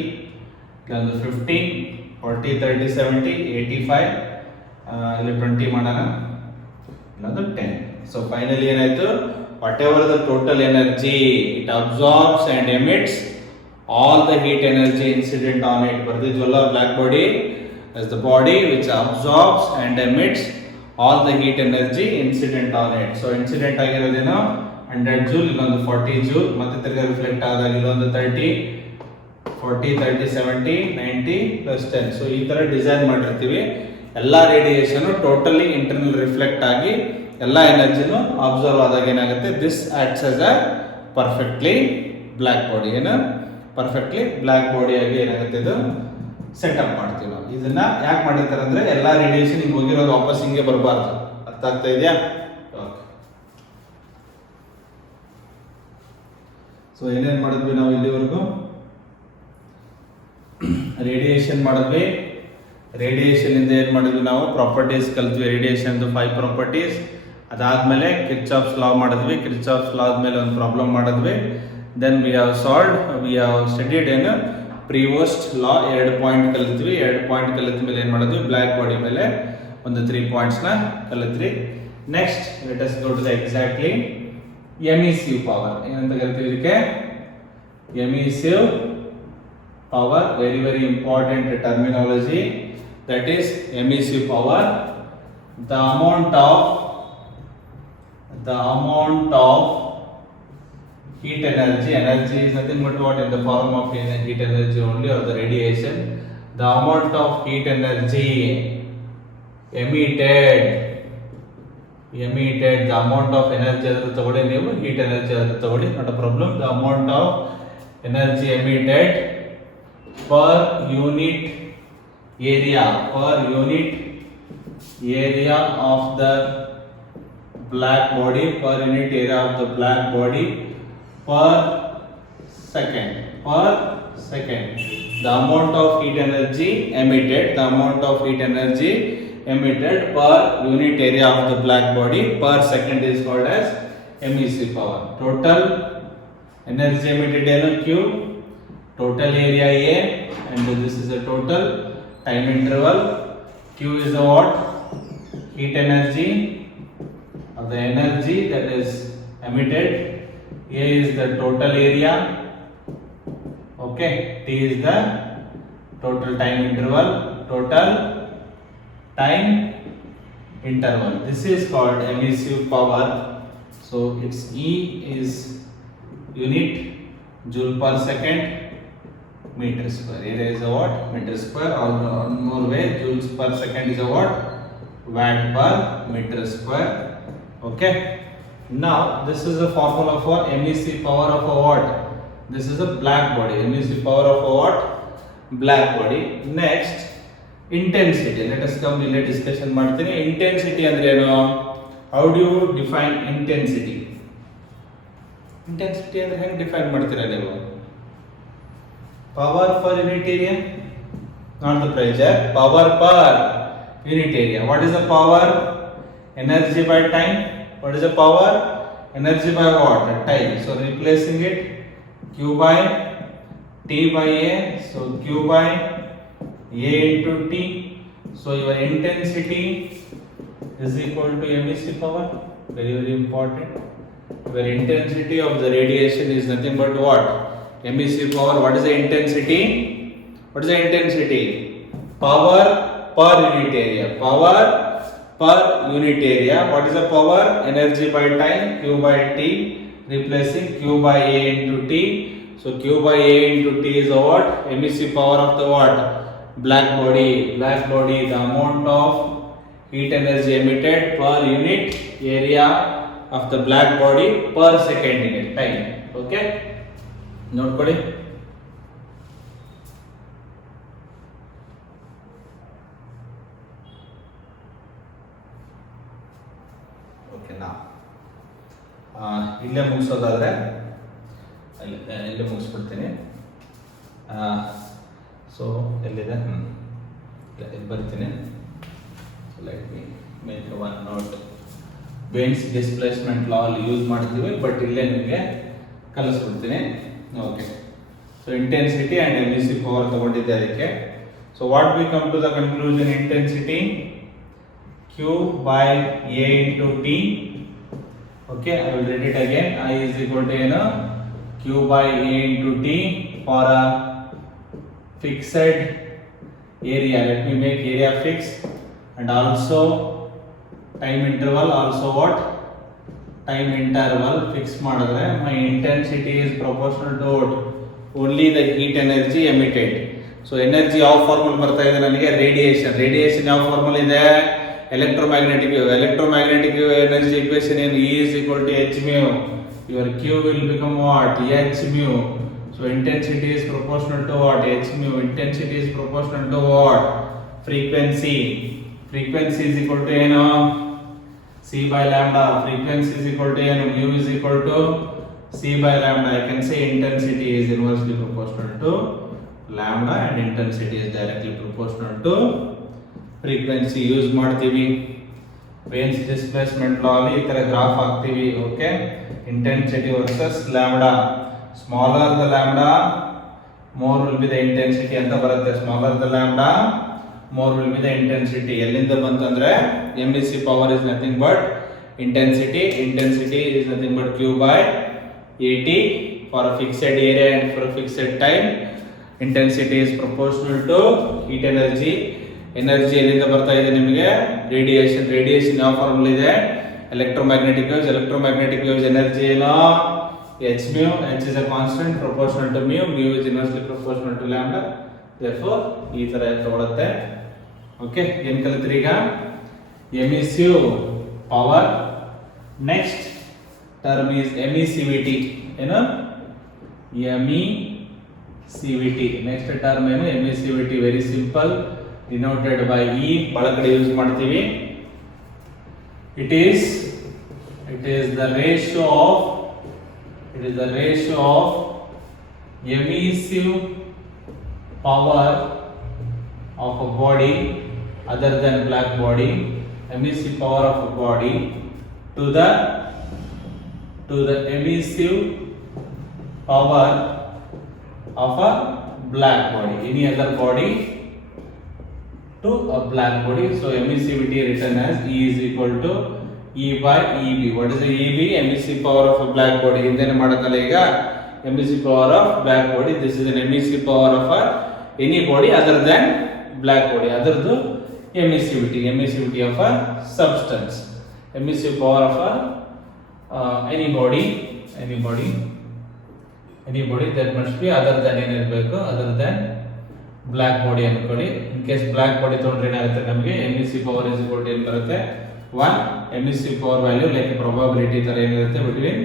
ಇಲ್ಲೊಂದು 15, 40, 30, 70, 85, ಇಲ್ಲಿ 20 ಮಾಡೋಣ, ಇಲ್ಲೊಂದು 10. ಸೊ ಫೈನಲಿ ಏನಾಯ್ತು, whatever the total energy it absorbs and emits all the heat energy incident on it. Bardidwalla black body as the body which absorbs and emits all the heat energy incident on it. So incident ಆಗಿರೋದೇನು 100 ಜೂಲ್, ಇಲ್ಲೊಂದು 40 ಜೂಲ್, ಮತ್ತೆ ತಿರ್ಗಾ reflect ಆದಾಗ ಇಲ್ಲೊಂದು 30, 40, 30, 70, 90 plus 10. So ಈ ತರ design ಮಾಡಿರ್ತೀವಿ. ಎಲ್ಲ radiation totally internal reflect ಆಗಿ ಎಲ್ಲ ಎನರ್ಜಿನೂ ಅಬ್ಸರ್ವ್ ಆದಾಗ ಏನಾಗುತ್ತೆ, this acts as a perfectly black body. ಏನು ಪರ್ಫೆಕ್ಟ್ಲಿ ಬ್ಲ್ಯಾಕ್ ಬಾಡಿ ಆಗಿ ಏನಾಗುತ್ತೆ, ಇದು ಸೆಟಪ್ ಮಾಡ್ತೀವಿ ನಾವು. ಇದನ್ನ ಯಾಕೆ ಮಾಡಿರ್ತಾರೆ ಅಂದ್ರೆ ಎಲ್ಲ ರೇಡಿಯೇಷನ್ ಹಿಂಗೆ ಹೋಗಿರೋದು ವಾಪಸ್ ಹಿಂಗೆ ಬರಬಾರ್ದು. ಅರ್ಥ ಆಗ್ತಾ ಇದೆಯಾ? ಸೊ ಏನೇನು ಮಾಡಿದ್ವಿ ನಾವು ಇಲ್ಲಿವರೆಗೂ? ರೇಡಿಯೇಷನ್ ಮಾಡಿದ್ವಿ. ರೇಡಿಯೇಷನ್ ಇಂದ ಏನು ಮಾಡಿದ್ವಿ ನಾವು? ಪ್ರಾಪರ್ಟೀಸ್ ಕಲ್ತ್ವಿ. Radiation 5 properties. ಅದಾದ್ಮೇಲೆ ಕಿರ್ಚಾಫ್ಸ್ ಲಾ ಮಾಡಿದ್ವಿ. ಕಿರ್ಚಾಫ್ಸ್ ಲಾ ಆದ್ಮೇಲೆ ಒಂದು ಪ್ರಾಬ್ಲಮ್ ಮಾಡಿದ್ವಿ. Then we have solved, we have studied ಏನು ಪ್ರಿವೋಸ್ಟ್ ಲಾ. 2 ಪಾಯಿಂಟ್ ಕಲಿತ್ವಿ. 2 ಪಾಯಿಂಟ್ ಕಲಿತ ಮೇಲೆ ಏನು ಮಾಡಿದ್ವಿ? ಬ್ಲ್ಯಾಕ್ ಬಾಡಿ ಮೇಲೆ ಒಂದು 3 ಪಾಯಿಂಟ್ಸ್ನ ಕಲಿತ್ವಿ. Next let us go to the exactly emissive power. ಏನಂತ ಕರಿತೀವಿ ಇದಕ್ಕೆ? ಎಮಿಸಿವ್ power, very important terminology. That is emissive power, the amount of heat energy. Energy is nothing but what? In the form of heat energy only, or the radiation. The amount of heat energy emitted, the amount of energy adra tagoli ನೀವು, heat energy adra tagoli, not a problem. The amount of energy emitted per unit area of the black body, per unit area of the black body per second. The amount of heat energy emitted per unit area of the black body per second is called as emissive power. Total energy emitted ಏನು? Q. Total area A, and this is the total time interval. Q is the what? Heat energy, of the energy that is emitted. A is the total area. Okay. T is the total time interval. This is called emissive power. So its E is unit joule per second, meter square. Area is a what? Meter square. Or one more way, joules per second is a what? Watt per meter square. Okay. Now this is the formula for emissive power of a what? This is a black body. Emissive power of a what? Black body. Next, intensity. Let us come in a discussion ಮಾಡ್ತೀನಿ. Intensity ಅಂದ್ರೆ ಏನು? How do you define intensity? Intensity ಅಂದ್ರೆ ಹೆಂಗೆ define ಮಾಡ್ತೀರಾ ನೀವು? Power per unit area, not the pressure. Power per unit area. What is the power? Energy by time. What is the power? Energy by what? Time. So replacing it, Q by T by A. So Q by A into T. So your intensity is equal to emissive power. Very important. Your intensity of the radiation is nothing but what? Emissive power. What is the intensity? Power per unit area. What is the power? Energy by time, Q by T, replacing Q by A into T. So Q by A into T is the what? Emissive power of the what? Black body. The amount of heat energy emitted per unit area of the black body per second unit time. Okay. ನೋಡ್ಕೊಳ್ಳಿ. ಓಕೆನಾ? ಇಲ್ಲೇ ಮುಗಿಸೋದಾದ್ರೆ ಇಲ್ಲೇ ಮುಗಿಸ್ಬಿಡ್ತೀನಿ. So ಎಲ್ಲಿದೆ? ಇಲ್ಲಿ ಬರ್ತೀನಿ. Let me make one note. Wien's displacement law ಅಲ್ಲಿ use ಮಾಡ್ತೀವಿ, but ಇಲ್ಲೇ ನಿಮಗೆ ಕಲಿಸ್ಬಿಡ್ತೀನಿ. Okay. So intensity and emissive power ತಗೊಂಡಿದ್ದೆ ಅದಕ್ಕೆ. So what we come to the conclusion? Intensity Q by A into T. Okay, I will read it again. I is equal to ಏನು? Q by A into T for a fixed area. Let me make area fixed, and also time interval. Also what? Time interval fix ಮಾಡಿದ್ರೆ my intensity is proportional to only the heat energy emitted. So energy ಯಾವ ಫಾರ್ಮಲ್ ಬರ್ತಾ ಇದೆ ನನಗೆ? Radiation ಯಾವ ಫಾರ್ಮಲ್ ಇದೆ? Electromagnetic energy equation ಏನು? E is equal to h mu. Your Q will become what? H mu. So intensity is proportional to what? H mu. Intensity is proportional to what? Frequency. Frequency is equal to ಏನು? C by lambda. Frequency is equal to ಏನು? Mu is equal to C by lambda. I can say intensity is inversely proportional to lambda and intensity is directly proportional to frequency. Use ಮಾಡ್ತೀವಿ veins displacement law ಅಲ್ಲಿ ಈ ತರ graph ಹಾಕ್ತೀವಿ. Okay, intensity versus lambda. Smaller the lambda more will be the intensity ಅಂತ ಬರುತ್ತೆ. Smaller the lambda more will be the intensity. ಎಲ್ಲಿಂದ ಬಂತಂದ್ರೆ MEC power is nothing but intensity is nothing but Q by AT for a fixed area and for a fixed time. Intensity is proportional to heat energy. Energy ಎಲ್ಲಿಂದ ಬರ್ತಾ ಇದೆ ನಿಮಗೆ? Radiation ಯಾವ formula ಇದೆ? Electromagnetic waves energy ಏನೋ? h mu. H is a constant proportional to mu is inversely proportional to lambda. Therefore ಈ ತರ ತಗೊಳುತ್ತೆ. ಓಕೆ, ಏನ್ ಕಲಿತ್ರಿ ಈಗ? MEC power. Next term is MECVT. ಏನು? MECVT. ನೆಕ್ಸ್ಟ್ ಟರ್ಮ್ ಏನು? MECVT. Very simple, denoted by E. ಬಳಗಡೆ use ಮಾಡ್ತೀವಿ. It is the ratio of emissive power of a body other than black body, emissive power of a body to the emissive power of a black body, any other body to a black body. So emissivity written as E is equal to E by EB. What is the EB? Emissive power of a black body. Indene madadala iga emissive power of black body. This is an emissive power of any body other than black body. Otherdu emissivity of a substance. Emissive power of any body that must be other than ಏನಿರಬೇಕು? other than black body ಅನ್ಕೊಳ್ಳಿ. In case black body ತಗೊಂಡ್ರೆ ಏನಾಗುತ್ತೆ ನಮಗೆ? MEC power is equal to ಏನು ಬರುತ್ತೆ? 1. MEC ಪವರ್ value like probability ತರ ಏನಿರುತ್ತೆ between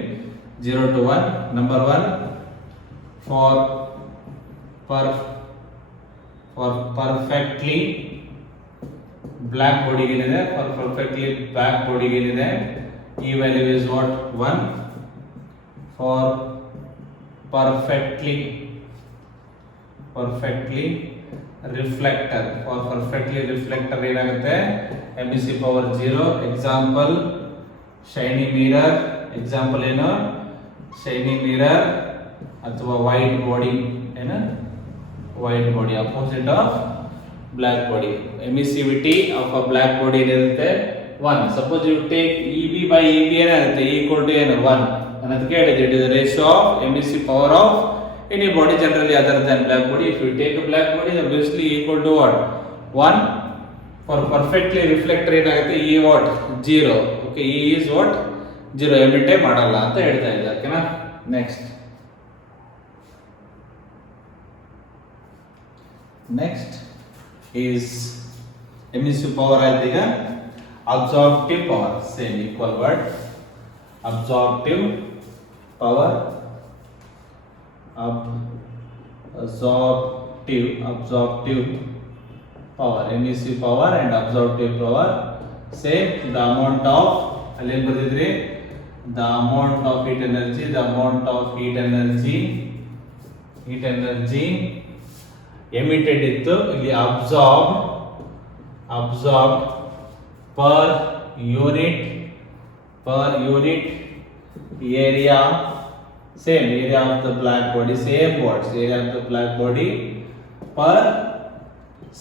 0 to 1. Number 1 for perfectly black ಬಾಡಿಗೆ ಏನಿದೆ? ಫಾರ್ ಪರ್ಫೆಕ್ಟ್ಲಿ ಬ್ಲಾಕ್ ಬಾಡಿಗೆ ಏನಿದೆ? ಈ value is what? 1. For perfectly reflector ಏನಾಗುತ್ತೆ? MEC power 0. Example shiny mirror. Example ಏನು? ಶೈನಿ ಮಿರರ್ ಅಥವಾ ವೈಟ್ ಬಾಡಿ. ಏನು? White body opposite of black body. Emissivity of a black body ಏನಿರುತ್ತೆ? 1. Suppose you take EB by EB ಏನಾಗುತ್ತೆ? equal to ಏನು? 1 ಅನ್ನೋದಕ್ಕೆ ಹೇಳಿದೆ. It is the ratio of MEC power of any body generally other than black body. If you take a black body, obviously equal to what? 1. For perfectly reflector ಏನಾಗುತ್ತೆ? E what? 0. Okay, E is what? 0. ಎಮಿಟೇ ಮಾಡಲ್ಲ ಅಂತ ಹೇಳ್ತಾ ಇದ್ದೆ. ಓಕೆನಾ? Next is emissive power ಆಯ್ತು. ಈಗ absorptive power. Same equal word. Absorptive power. Absorptive power. MEC power and absorptive power. Same. The amount of ಅಲ್ಲಿ ಏನು ಬರ್ತಿದ್ರಿ? The amount of heat energy emitted ಇತ್ತು. ಇಲ್ಲಿ absorbed per unit area. Same area of the black body. Same words. Area of the black body per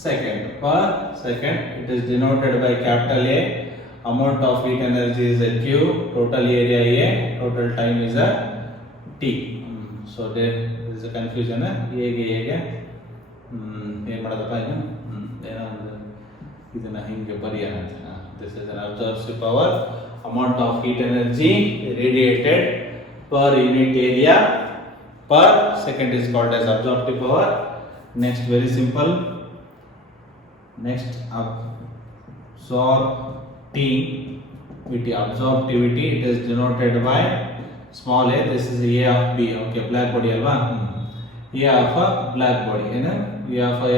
second. It is denoted by capital A. Amount of heat energy is a Q. Total area A. Total time is a T. So there is a confusion. ಹೇಗೆ ಏನು ಮಾಡೋದಪ್ಪ ಇದು? ಏನೋ ಇದನ್ನ ಹಿಂಗೆ ಬರೆಯೋಣ. This is an absorptive power. amount of heat energy radiated per unit area per second is called as absorptive power. Next, very simple. Next, absorptivity, it is denoted by small a. This is A of B. Okay, black body alva. A of a black body. A of a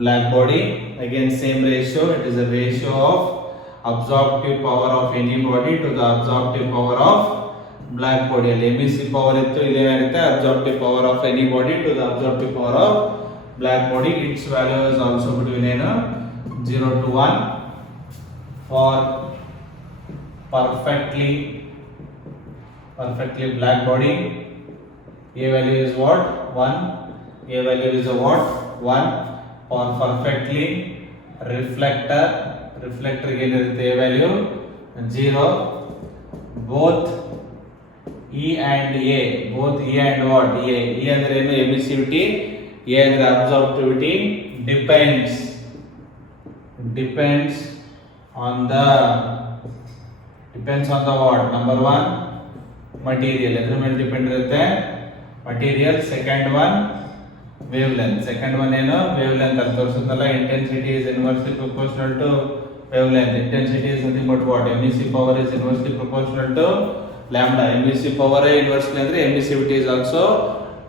black body. Again, same ratio. It is a ratio of absorptive power of any body to the absorptive power of black body. MEC power ittu ile agutte absorptive power of any body to the absorptive power of black body. Its value is also between 0 to 1 for perfectly black body. A value is what? 1. A value is a what? 1. For perfectly reflector ಏನಿರುತ್ತೆ A value 0. Both E and A, both E and what? E ಅಂದ್ರೆ ಏನು? emissivity, A ಅಂದ್ರೆ absorptivity. Depends on the what? Number 1, material. ಎದ್ರ ಮೇಲೆ depend ಇರುತ್ತೆ? Material. Second one, wavelength. Second one ಏನು? Wavelength ಅಂತ ತೋರಿಸುತ್ತಲ್ಲ. Intensity is inversely proportional to wavelength. Intensity is nothing but what? MEC power is inversely proportional to lambda. MEC power inversely ಅಂದ್ರೆ emissivity is also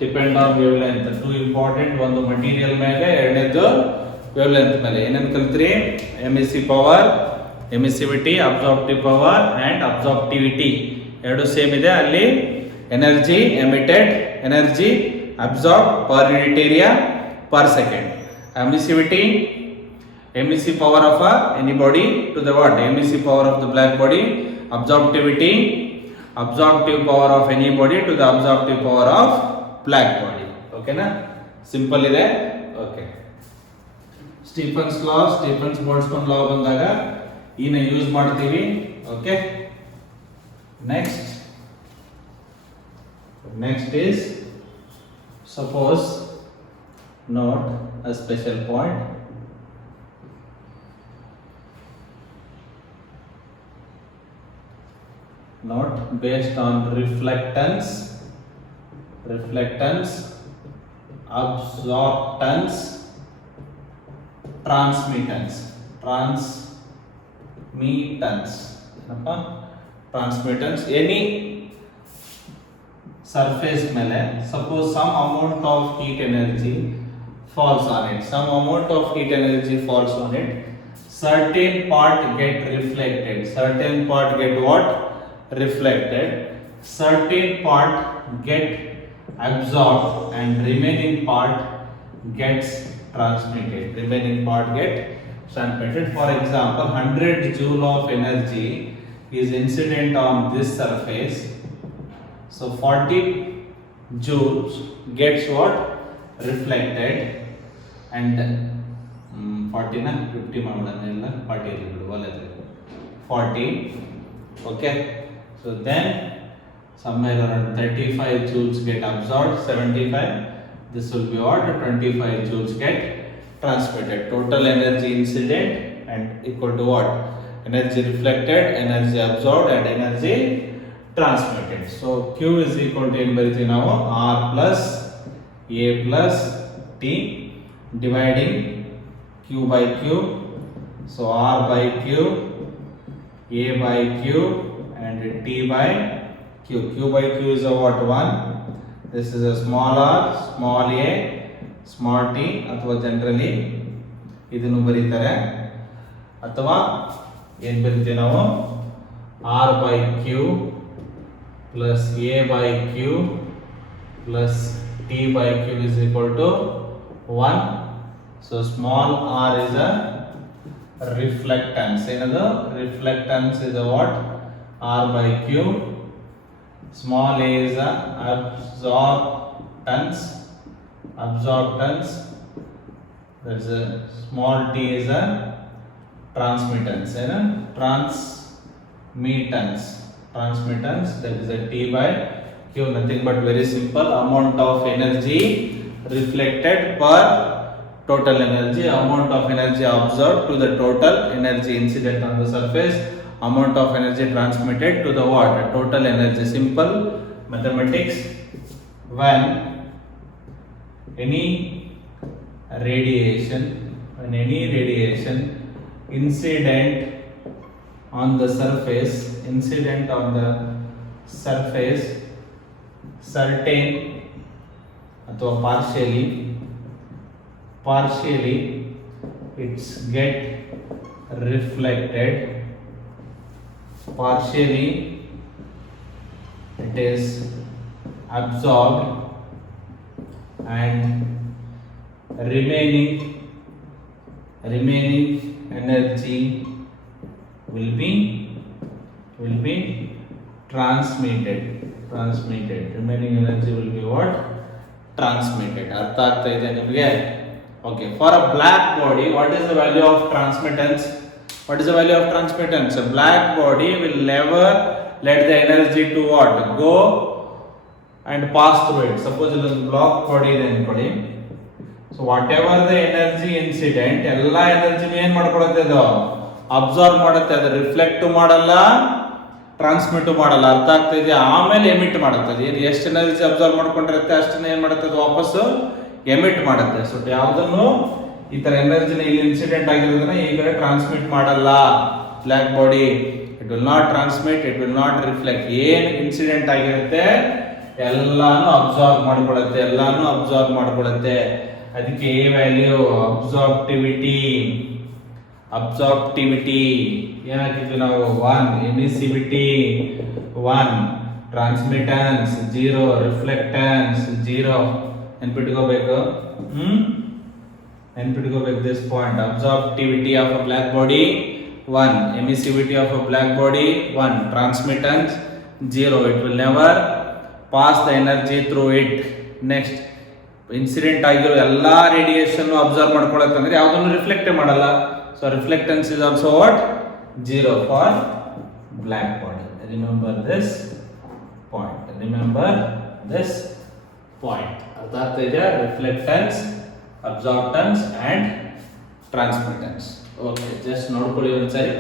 depend on wavelength. Two important, ಒಂದು material ಮೇಲೆ, ಎರಡನೇದು wavelength ಮೇಲೆ. ಏನೇನು ಕಲ್ತ್ರಿ? MEC power, emissivity, absorptive power and absorptivity ಎರಡು same ಇದೆ. ಅಲ್ಲಿ energy emitted, energy absorbed per unit area per second. Emissivity, MEC power of any body to the what? MEC power of the black body. Absorptivity, absorptive power of any body to the absorptive power of black body. Okay na? Simple ide. Okay. Stephen's Boltzmann law ಬಂದಾಗ ಇದನ್ನ use ಮಾಡ್ತೀವಿ. Okay. Next is, suppose, note a special point. Note, based on reflectance, absorptance, transmittance. Any surface ಮೇಲೆ suppose some amount of heat energy falls on it. Certain part get reflected. Certain part get what? Reflected. Certain part get absorbed and remaining part gets transmitted. For example, 100 joule of energy is incident on this surface. So 40 joules gets what? Reflected, and 40 na 50 ಮಾಡೋದನ್ನೆಲ್ಲ 40 ಇರಬಹುದು ಒಳ್ಳೆದು 40. Okay, so then somewhere around 35 joules get absorbed, 75, this will be what? 25 joules get transmitted. Total energy incident and equal to what? Energy reflected, energy absorbed and energy transmitted. So Q is equal to now R plus A plus T dividing Q by Q. So R by Q, A by Q and T by Q. Q by Q is a what? 1. This is a small r, small a, small t. ಅಥವಾ generally ಇದನ್ನು ಬರೀತಾರೆ. ಅಥವಾ ಏನು ಬರೀತೀವಿ ನಾವು? R by Q plus A by Q plus T by Q is equal to 1. So small r is a reflectance. Reflectance is a what? R by Q. Small a is a absorptance. That's a small t is a transmittance. Transmittance, that is a T by Q. Nothing but very simple. Amount of energy reflected per total energy, amount of energy absorbed to the total energy incident on the surface, amount of energy transmitted to the what? Total energy. Simple mathematics. When any radiation incident on the surface, certain ಅಥವಾ partially it's get reflected, partially it is absorbed, and remaining energy will be transmitted. Remaining energy will be what? Transmitted. ಅರ್ಥ ಆಗ್ತಾ ಇದೆ ನಿಮಗೆ? Okay, for a black body, what is the value of transmittance? A black body will never let the energy to what? Go and pass through it. Suppose it is black body ಇದೆ ಅನ್ಕೊಳ್ಳಿ. So whatever the energy incident, ಎಲ್ಲ ಎನರ್ಜಿನ ಏನು ಮಾಡ್ಕೊಳ್ಳುತ್ತೆ ಅದು? Absorb ಮಾಡುತ್ತೆ. ಅದು reflect ಮಾಡಲ್ಲ, transmit ಮಾಡಲ್ಲ. ಅರ್ಥ ಆಗ್ತಾ ಇದೆ? ಆಮೇಲೆ ಎಮಿಟ್ ಮಾಡುತ್ತೆ. ಏನು ಎಷ್ಟು ಎನರ್ಜಿ ಅಬ್ಸಾರ್ಬ್ ಮಾಡ್ಕೊಂಡಿರುತ್ತೆ ಅಷ್ಟನ್ನ ಏನು ಮಾಡುತ್ತೆ ಅದು ವಾಪಸ್ಸು ಎಮಿಟ್ ಮಾಡುತ್ತೆ. ಸೊ ಯಾವುದನ್ನು ಈ ತರ ಎನರ್ಜಿನ ಇಲ್ಲಿ ಇನ್ಸಿಡೆಂಟ್ ಆಗಿರೋದನ್ನ ಈ ಕಡೆ ಟ್ರಾನ್ಸ್ಮಿಟ್ ಮಾಡಲ್ಲ black body. It will not transmit, it will not reflect. ಏನ್ ಇನ್ಸಿಡೆಂಟ್ ಆಗಿರುತ್ತೆ ಎಲ್ಲಾನು ಅಬ್ಸಾರ್ಬ್ ಮಾಡ್ಕೊಳ್ಳುತ್ತೆ. ಅದಕ್ಕೆ ಎ ವ್ಯಾಲ್ಯೂ ಅಬ್ಸಾರ್ಪ್ಟಿವಿಟಿ ಏನಾಗಿದ್ವಿ ನಾವು? 1, ಎಮಿಸಿವಿಟಿ 1, ಟ್ರಾನ್ಸ್ಮಿಟನ್ಸ್ 0, ರಿಫ್ಲೆಕ್ಟನ್ಸ್ 0. ನೆನ್ಪಿಟ್ಕೋಬೇಕು this point. Absorptivity of a black body 1, emissivity of a black body 1, transmittance 0. It will never pass the energy through it. Next, incident ಆಗಿರೋ ಎಲ್ಲಾ radiation absorb ಮಾಡ್ಕೊಳ್ಳುತ್ತೆ ಅಂದ್ರೆ ಯಾವುದನ್ನು ರಿಫ್ಲೆಕ್ಟ್ ಮಾಡಲ್ಲ. So reflectance is also what? 0 for black body. Remember this point. ಅರ್ಥ ಆಗ್ತಾ ಇದೆ? Reflectance, absorptance and transmittance. Okay, just ನೋಡ್ಕೊಳ್ಳಿ ಒಂದ್ಸರಿ.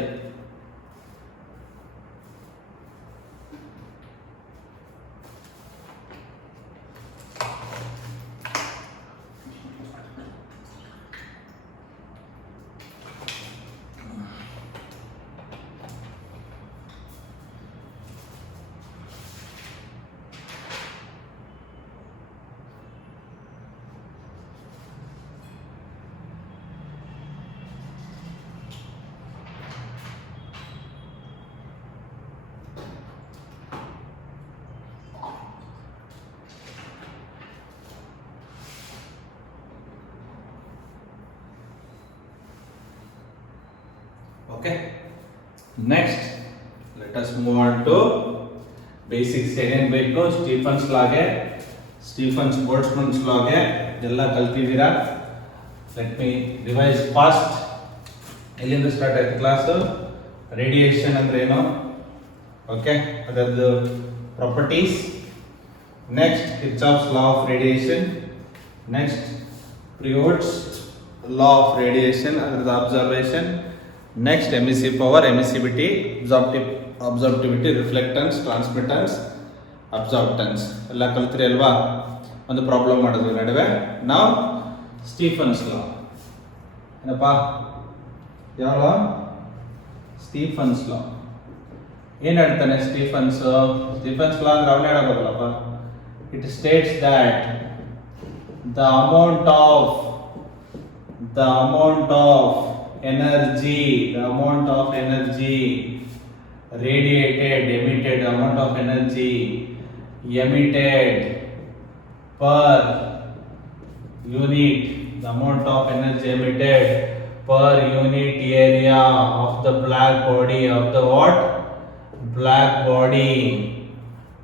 Okay, next let us move on to basics. ಏನೇನು ಬೇಕು? ಸ್ಟೀಫನ್ಸ್ ಬೋಲ್ಟ್ಜ್ಮನ್ಸ್ ಲಾಗೆ ಎಲ್ಲ ಕಲ್ತಿದ್ದೀರಾ. Let me revise fast. ಎಲ್ಲಿಂದ ಸ್ಟಾರ್ಟ್ ಆಯ್ತು ಕ್ಲಾಸ್? ರೇಡಿಯೇಷನ್ ಅಂದ್ರೆ ಏನು? ಓಕೆ, ಅದರದ್ದು properties. Next Kirchhoff's law of radiation. Next Prevost's law of radiation, ಅದರದ್ದು absorption. Next emissive power, emissivity, absorptivity, reflectance, transmittance, absorptance ಎಲ್ಲ ಕಲ್ತ್ರಿ ಅಲ್ವಾ? ಒಂದು ಪ್ರಾಬ್ಲಮ್ ಮಾಡಿದ್ವಿ ನಡುವೆ. ನಾವು ಸ್ಟೀಫನ್ಸ್ ಲಾ ಏನಪ್ಪಾ? ಯಾವ ಲಾ? ಸ್ಟೀಫನ್ಸ್ ಲಾ. ಏನ್ ಹೇಳ್ತಾನೆ ಸ್ಟೀಫನ್ಸ್ ಲಾ ಅಂದ್ರೆ ಅವನೇ ಹೇಳೋದಲ್ಲಪ್ಪ. It states that the amount of energy emitted per unit, the amount of energy emitted per unit area of the black body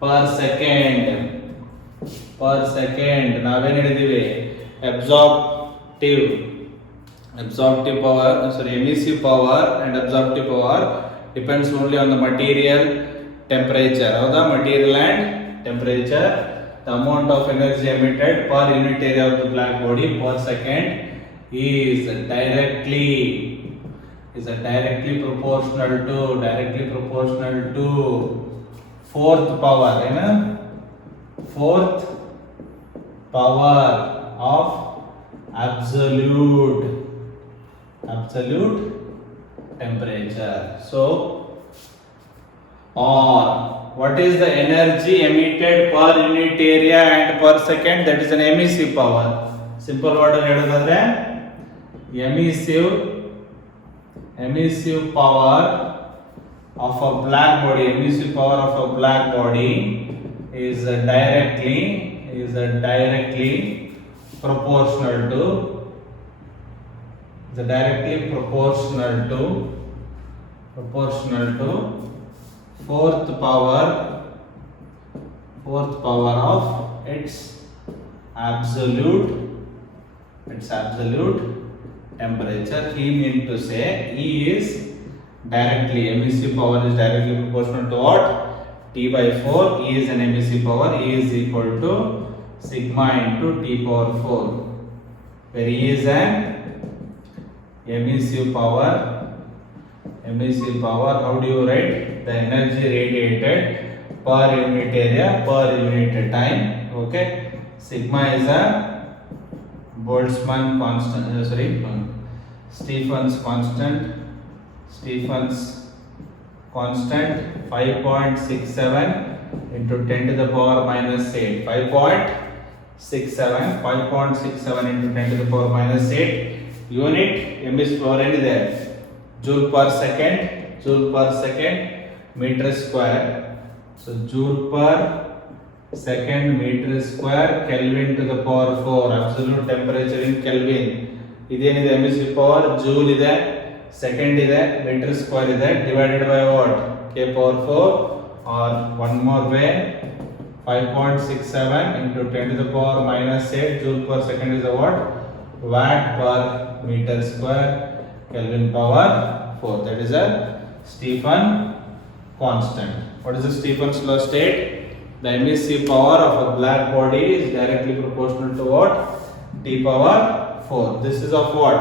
per second. ನಾವೇನ್ ಹೇಳಿದೀವಿ? absorptive power, emissive power and absorptive power depends only on the material temperature. ಹೌದಾ? material and temperature. The amount of energy emitted per unit area of the black body per second is directly is a directly proportional to fourth power, fourth power of absolute temperature. So, or what is the energy emitted per unit area and per second? That is an emissive power. Simple word ಅಲ್ಲಿ ಹೇಳೋದಾದ್ರೆ emissive power of a black body. Emissive power of a black body is directly proportional to fourth power of its absolute temperature. He meant to say emissive power is directly proportional to what? T by 4. E is an emissive power. E is equal to sigma into T power 4, where E is an emissive power. How do you write? The energy radiated per unit area per unit time. Okay. Sigma is a Boltzmann constant. Stephen's constant 5.67 into 10 to the power minus 8. 5.67 into 10 to the power minus 8. Unit emissive power ಏನಿದೆ? Joule per second meter square. So joule per second meter square, Kelvin to the power 4. Absolute temperature in Kelvin. ಇದೇನಿದೆ emissive power? Joule ಇದೆ, second ಇದೆ, meter square ಇದೆ, divided by what? K power 4, or one more way, 5.67 into 10 to the power minus 8 joule per second is a what? Watt per meter square, Kelvin power 4. That is a Stephen constant. What is the Stephen's law state? The emissive power of a black body is directly proportional to what? T power 4. This is of what?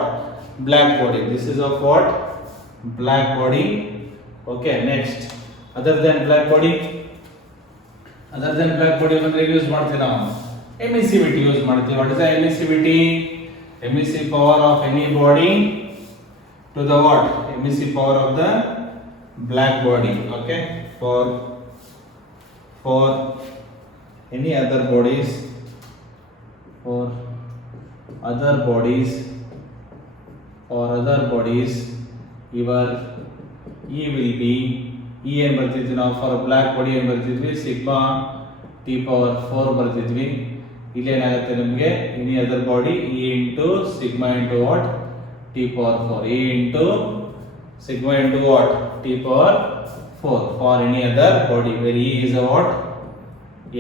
Black body. This is of what? Black body. Okay, next. Other than black body ಅಂದ್ರೆ use ಮಾಡ್ತೀವಿ ನಾವು emissivity use ಮಾಡ್ತೀವಿ. What is the emissivity? Emissive power of any body to the what? Emissive power of the black body. Okay, for any other bodies, your E will be E ಏನು ಬರ್ತಿದ್ವಿ ನಾವು? For black body ಏನು ಬರ್ತಿದ್ವಿ? Sigma T power 4 ಬರ್ತಿದ್ವಿ. ಇಲ್ಲಿ ಏನಾಗುತ್ತೆ ನಿಮಗೆ? Any other body E into sigma into what? T power 4. E into sigma into what? T power 4 for any other body, where E is a what?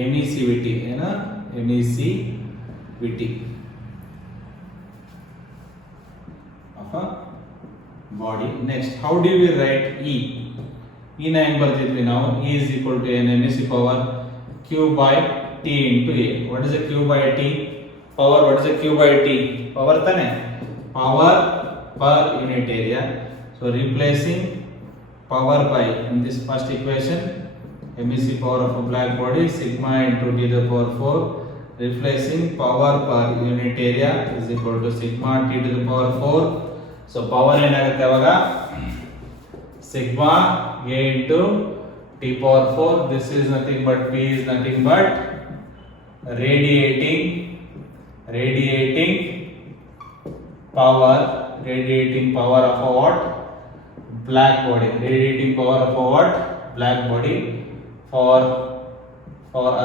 Emissivity. Emissivity of a body. Next, how do we write E? E na ಹೆಂಗ್ ಬರ್ತಿದ್ವಿ ನಾವು? E is equal to an emissive power Q by T into A. What is the Q by T? Power. What is the Q by T? Power ತಾನೆ? Power per unit area. So replacing power by, in this first equation, emissive power of a black body sigma into T to the power 4, replacing power per unit area is equal to sigma T to the power 4. So power ಏನಾಗುತ್ತೆ ಅವಾಗ? Sigma A into T power 4. This is nothing but P is nothing but radiating power of a what? Black body. Radiating power of a what? Black body. For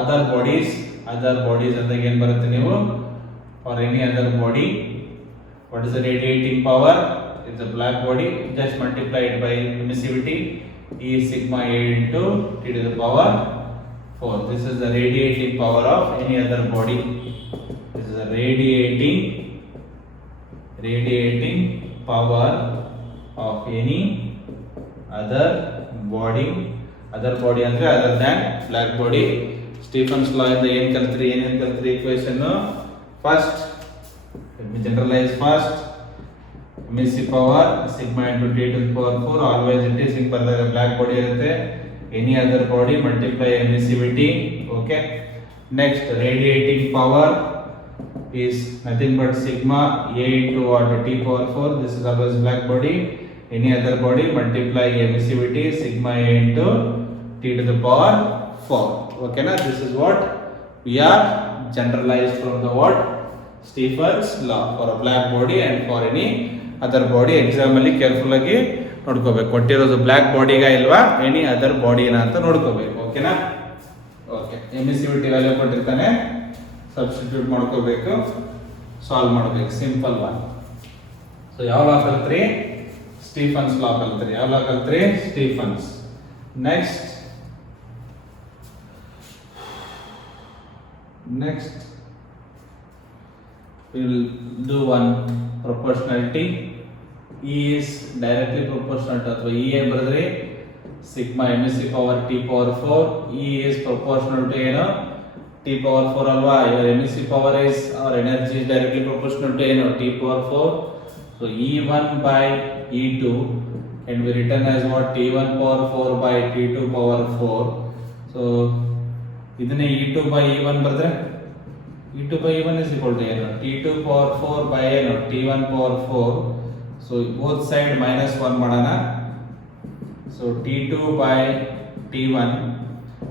other bodies ಅಂದಾಗ ಏನು ಬರುತ್ತೆ ನೀವು? For any other body, what is the radiating power? It's a black body, just multiply it by emissivity. E is sigma A into T to the power 4. This is the radiating power of any other body. This is a radiating power of any other body. Other body ಅಂದ್ರೆ other than black body. Stephen's law ಇಂದ ಏನೇನು ಕಲ್ತ್ರಿ equation? First, let me generalize first. Emissive power sigma into T to the power 4 always it is ಹಿಂಗ್ ಬರ್ದಾಗ black body ಇರುತ್ತೆ any other body multiply emissivity okay next radiating power is nothing but sigma a into what t power 4 this is always black body any other body multiply emissivity sigma a into t to the power 4 okay na this is what we are generalized from the what Stephen's law for a black body and for any other body exam ಅಲ್ಲಿ careful ಆಗಿ ನೋಡ್ಕೋಬೇಕು ಕೊಟ್ಟಿರೋದು block ಬಾಡಿಗ ಇಲ್ವಾ any other ಬಾಡಿನ ಅಂತ ನೋಡ್ಕೋಬೇಕು ಓಕೆನಾ okay emissivity value ಕೊಟ್ಟಿರ್ತಾನೆ ಸಬ್ಸ್ಟಿಟ್ಯೂಟ್ ಮಾಡ್ಕೋಬೇಕು ಸಾಲ್ವ್ ಮಾಡಬೇಕು ಸಿಂಪಲ್ ಒನ್ ಸೊ ಯಾವ ಲಾ ಕಲ್ತ್ರಿ ಸ್ಟೀಫನ್ಸ್ ಲಾ ಕಲ್ತ್ರಿ ಯಾವ ಲಾ ಕಲ್ತ್ರಿ Stefan's next we'll do one proportionality E is directly proportional to ಅಥವಾ E ಬರೆದ್ರೆ sigma mc power t power 4 E is proportional to ಏನು t power 4 alwa your mc power is or energy is directly proportional to t power 4 so e1 by e2 can be written as what t1 power 4 by t2 power 4 so ಇದನ್ನೇ e2 by e1 ಬರೆದ್ರೆ e2 by e1 is equal to t2 power 4 by t1 power 4 so both side minus 1 ಮಾಡೋಣ so t2 by t1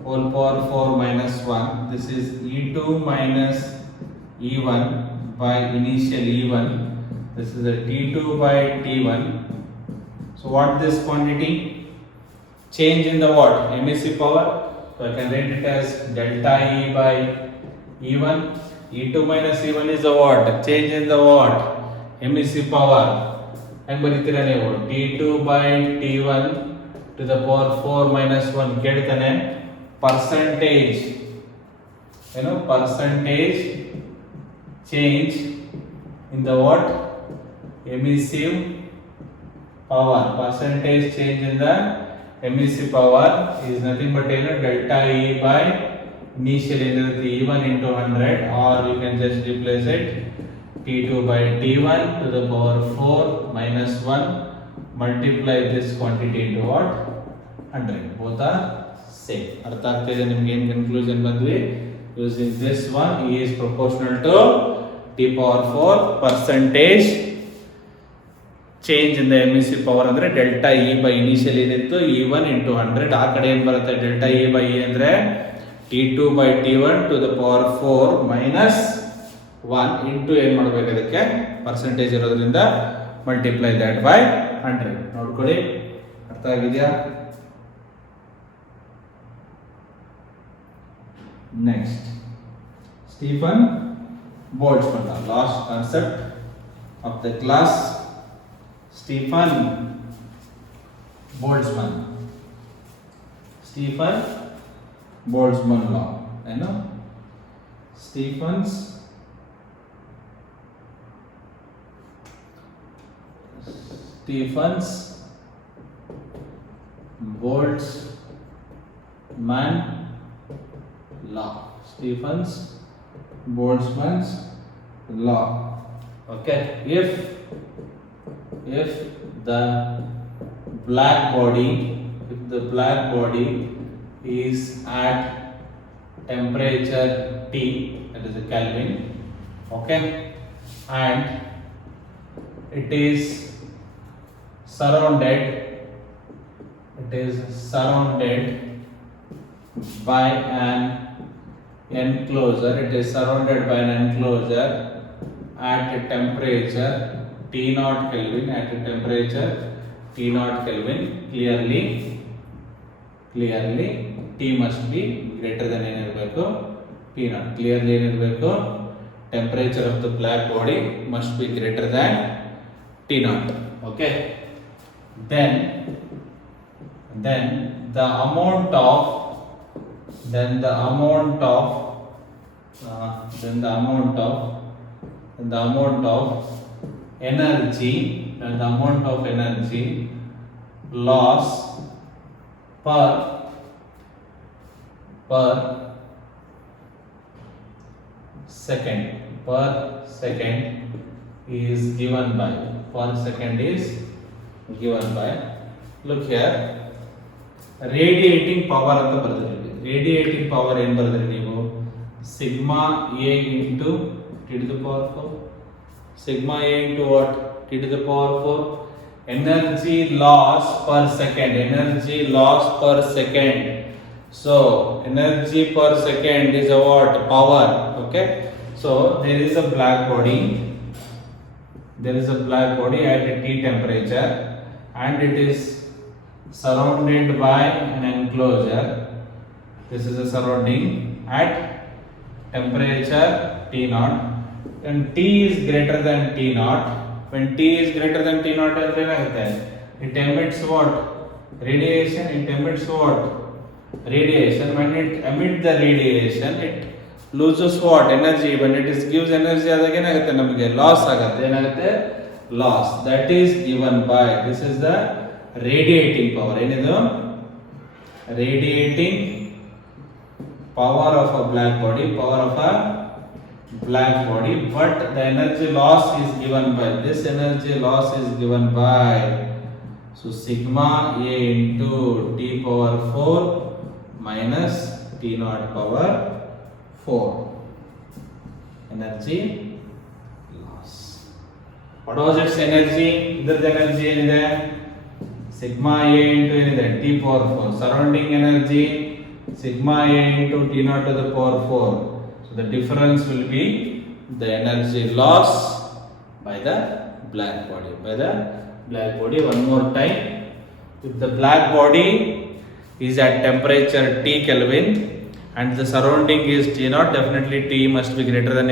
whole power 4 minus 1 this is e2 minus e1 by initial e1 this is a t2 by t1 so what this quantity change in the what mec power so I can write it as delta e by e1 e2 minus e1 is the what change in the what mec power and ಬರೀತೀರಾ ನೀವು t2 by t1 to the power 4 minus 1 ಕೇಳ್ತಾನೆ percentage percentage change in the what emissive power percentage change in the emissive power is nothing but delta E by initial energy E1 into 100 or you can just replace it T2 by T1 to the power 4 minus 1 multiply this quantity into what 100 both are same ಅರ್ಥ ಆಗ್ತಿದೆ ನಿಮಗೆ ಏನು conclusion ಬಂದ್ವಿ using this one E is proportional to T power 4 percentage change in the emissive power ಅಂದ್ರೆ delta E by initial ಏನಿತ್ತು E1 into 100 ಆ ಕಡೆ ಏನು ಬರುತ್ತೆ delta E by E ಅಂದ್ರೆ T2 by T1 to the power 4 minus 1 into ಏನು ಮಾಡಬೇಕು ಅದಕ್ಕೆ ಪರ್ಸೆಂಟೇಜ್ ಇರೋದ್ರಿಂದ ಮಲ್ಟಿಪ್ಲೈ ದಟ್ ಬೈ 100 ನೋಡ್ಕೊಳ್ಳಿ ಅರ್ಥ ಆಗಿದೆಯಾ next Stephen Boltzmann last concept of the class Stephen Boltzmann law Stephen's Boltzmann law Boltzmann's law okay if the black body is at temperature T that is a Kelvin okay and it is surrounded by an enclosure at a temperature T0 Kelvin clearly T must be greater than ಏನಿರಬೇಕು T0 clearly ಏನಿರಬೇಕು temperature of the black body must be greater than T0 okay then the amount of energy loss per second is given by per second is given by, look here, radiating power ಅಂತ ಬರೆದಿದ್ದೀವಿ. Radiating power ಏನು ಬರೆದ್ರಿ ನೀವು? Sigma A into T to the power 4. Sigma A into what? T to the power 4. Energy loss per second. Energy loss per second. So energy per second is a what? Power. Okay. So there is a black body. There is a black body at a T temperature, and it is surrounded by an enclosure. This is a surrounding at temperature T naught. When T is greater than T naught, when T is greater than T naught, it emits what? Radiation. It emits what? Radiation. When it emits the radiation, it loses what? Energy. When it is gives energy, adagena namage loss agate. Enagutte? Loss. That is given by, this is the radiating power. Enidu? Radiating power of a black body. Power of a black body. But the energy loss is given by, this energy loss is given by, so sigma A into T power 4 minus T naught power 4. Energy loss. What was its energy? This energy is sigma A into T power 4. Surrounding energy sigma A into T naught to the power 4. So the difference will be the energy loss by the black body. By the black body. One more time. If the black body is at temperature T Kelvin and the surrounding is T naught, definitely T must be greater than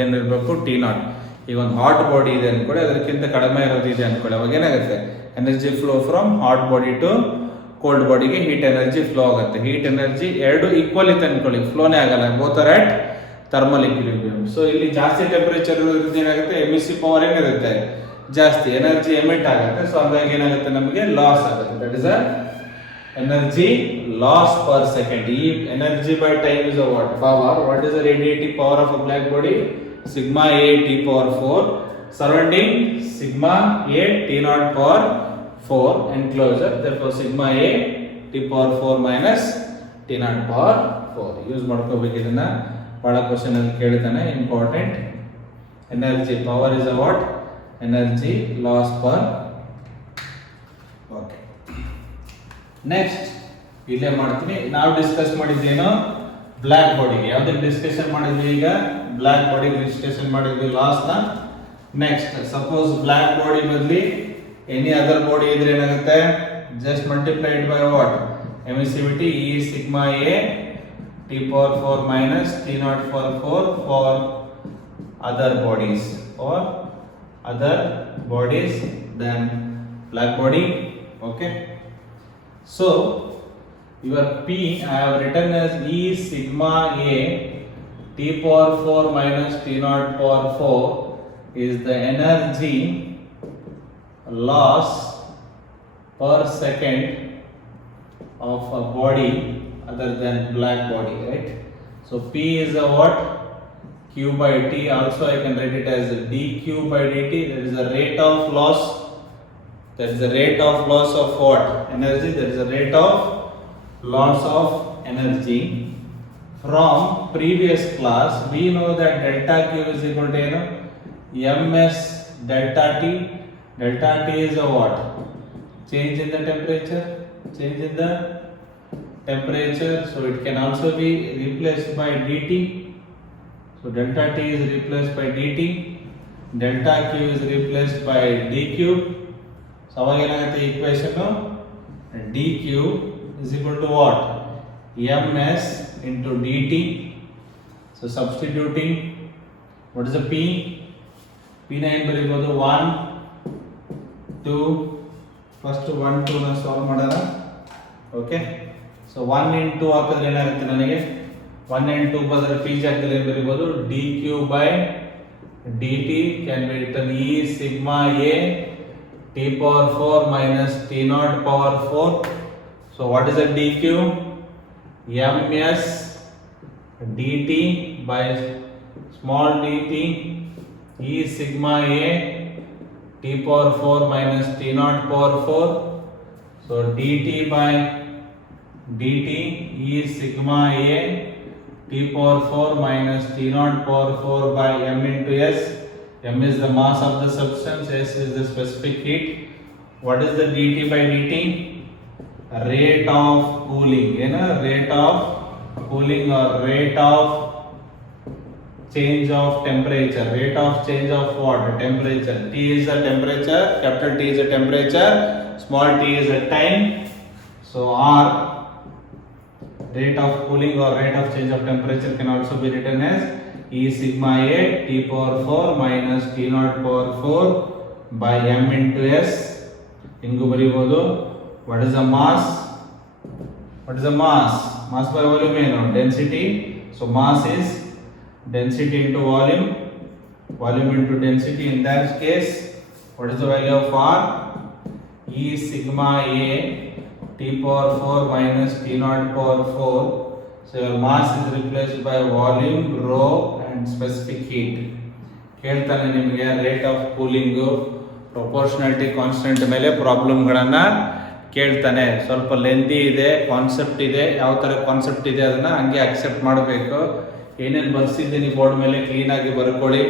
T naught. ಈಗ ಒಂದು hot body ಇದೆ ಅನ್ಕೊಳ್ಳಿ, ಅದಕ್ಕಿಂತ ಕಡಿಮೆ ಇರೋದಿದೆ ಅನ್ಕೊಳ್ಳಿ, ಅವಾಗ ಏನಾಗುತ್ತೆ? Energy flow from hot body to cold ಬಾಡಿಗೆ ಹೀಟ್ ಎನರ್ಜಿ ಫ್ಲೋ ಆಗುತ್ತೆ. ಹೀಟ್ ಎನರ್ಜಿ ಎರಡು ಈಕ್ವಲ್ ಇತ್ತು ಅನ್ಕೊಳ್ಳಿ, ಫ್ಲೋನೇ ಆಗಲ್ಲ, both are at thermal equilibrium. So ಇಲ್ಲಿ ಜಾಸ್ತಿ ಟೆಂಪರೇಚರ್ ಇರೋದ್ರಿಂದ ಏನಾಗುತ್ತೆ? ಎಮಿಸಿ ಪವರ್ ಏನಿರುತ್ತೆ? ಜಾಸ್ತಿ ಎನರ್ಜಿ ಎಮಿಟ್ ಆಗುತ್ತೆ. ಸೊ ಹಾಗಾಗಿ ಏನಾಗುತ್ತೆ? ನಮಗೆ ಲಾಸ್ ಆಗುತ್ತೆ. That is a energy loss per second. E energy by time is a what? Power. What is the radiating power of a black body? Sigma A T power 4. Surrounding sigma A T naught power 4 enclosure. Therefore sigma A T power 4 minus T naught power 4. Use ಮಾಡ್ಕೋಬೇಕು ಇದನ್ನ. ಬಹಳ question ಅಲ್ಲಿ ಕೇಳ್ತಾನೆ, important. Energy power is a what? Energy loss per. Okay. Next ಇಲ್ಲೇ ಮಾಡ್ತೀನಿ. ನಾವು discuss ಮಾಡಿದ್ದೇನು? Black ಬಾಡಿಗೆ. ಯಾವ್ದಕ್ಕೆ ಡಿಸ್ಕಷನ್ ಮಾಡಿದ್ವಿ? ಈಗ ಬ್ಲ್ಯಾಕ್ ಬಾಡಿ ಡಿಸ್ಕಷನ್ ಮಾಡಿದ್ವಿ ಲಾಸ್ಟ್ ನ. ನೆಕ್ಸ್ಟ್ ಸಪೋಸ್ ಬ್ಲ್ಯಾಕ್ ಬಾಡಿ ಬದಲಿ ಎನಿ ಅದರ್ ಬಾಡಿ ಇದ್ರೆ ಏನಾಗುತ್ತೆ? Just multiplied by what? Emissivity E sigma A T power 4 minus T naught power 4 for other bodies or other bodies than black body. Okay. So your P I have written as E sigma A T power 4 minus T naught power 4 is the energy loss per second of a body other than black body, right? So P is a what? Q by T. Also I can write it as dQ by dt. That is the rate of loss. That is the rate of loss of what? Energy. That is the rate of loss of energy. From previous class, we know that delta Q is equal to ms delta T. Delta T is a what? Change in the temperature. Change in the temperature. So it can also be replaced by dt. So delta T is replaced by dt. Delta Q is replaced by dq. So ಅವಾಗ ಏನಾಗುತ್ತೆ equation? dq is equal to what? ms into dt. So substituting, what is the p? p ನ ಏನು ಬರೀಬಹುದು? 1 2. First 1 2 ನ solve ಮಾಡೋಣ. Okay. So 1 into ಹಾಕಿದ್ರೆ ಏನಾಗುತ್ತೆ ನನಗೆ? 1 and 2 ಬದಲು p ಜಾಗದಲ್ಲಿ ಏನು ಬರೀಬಹುದು? dq by dt can be written E sigma A T power 4 minus T naught power 4. So what is the dq? ms dt by small dt E sigma A T t power 4 minus t naught power 4. So dt by dt is sigma a t power 4 minus t naught power 4 by m into s. M is the mass of the substance, S is the specific heat. What is the dt by dt? Rate of cooling. Rate of cooling or rate of change of temperature. Rate of change of what? Temperature. T is the temperature, capital T is the temperature, small t is the time. So R, rate of cooling or rate of change of temperature, can also be written as E sigma A T power 4 minus T naught power 4 by M into S. Ingu baribodu. What is the mass? What is the mass? Mass by volume ಏನು? Density. So mass is density into volume. Volume into density. In that case, what is the value of R? E sigma A T power 4 minus T naught power 4. So your mass is replaced by volume, rho and specific heat. ಕೇಳ್ತಾನೆ ನಿಮಗೆ rate of cooling, proportionality constant ಮೇಲೆ ಪ್ರಾಬ್ಲಮ್ಗಳನ್ನು ಕೇಳ್ತಾನೆ. ಸ್ವಲ್ಪ lengthy ಇದೆ, concept ಇದೆ. ಯಾವ ಥರ concept ಇದೆ ಅದನ್ನು ಹಂಗೆ ಅಕ್ಸೆಪ್ಟ್ ಮಾಡಬೇಕು. ಏನೇನು ಬರ್ಸಿದ್ದೀನಿ ಬೋರ್ಡ್ ಮೇಲೆ ಕ್ಲೀನಾಗಿ ಬರ್ಕೊಳ್ಳಿ.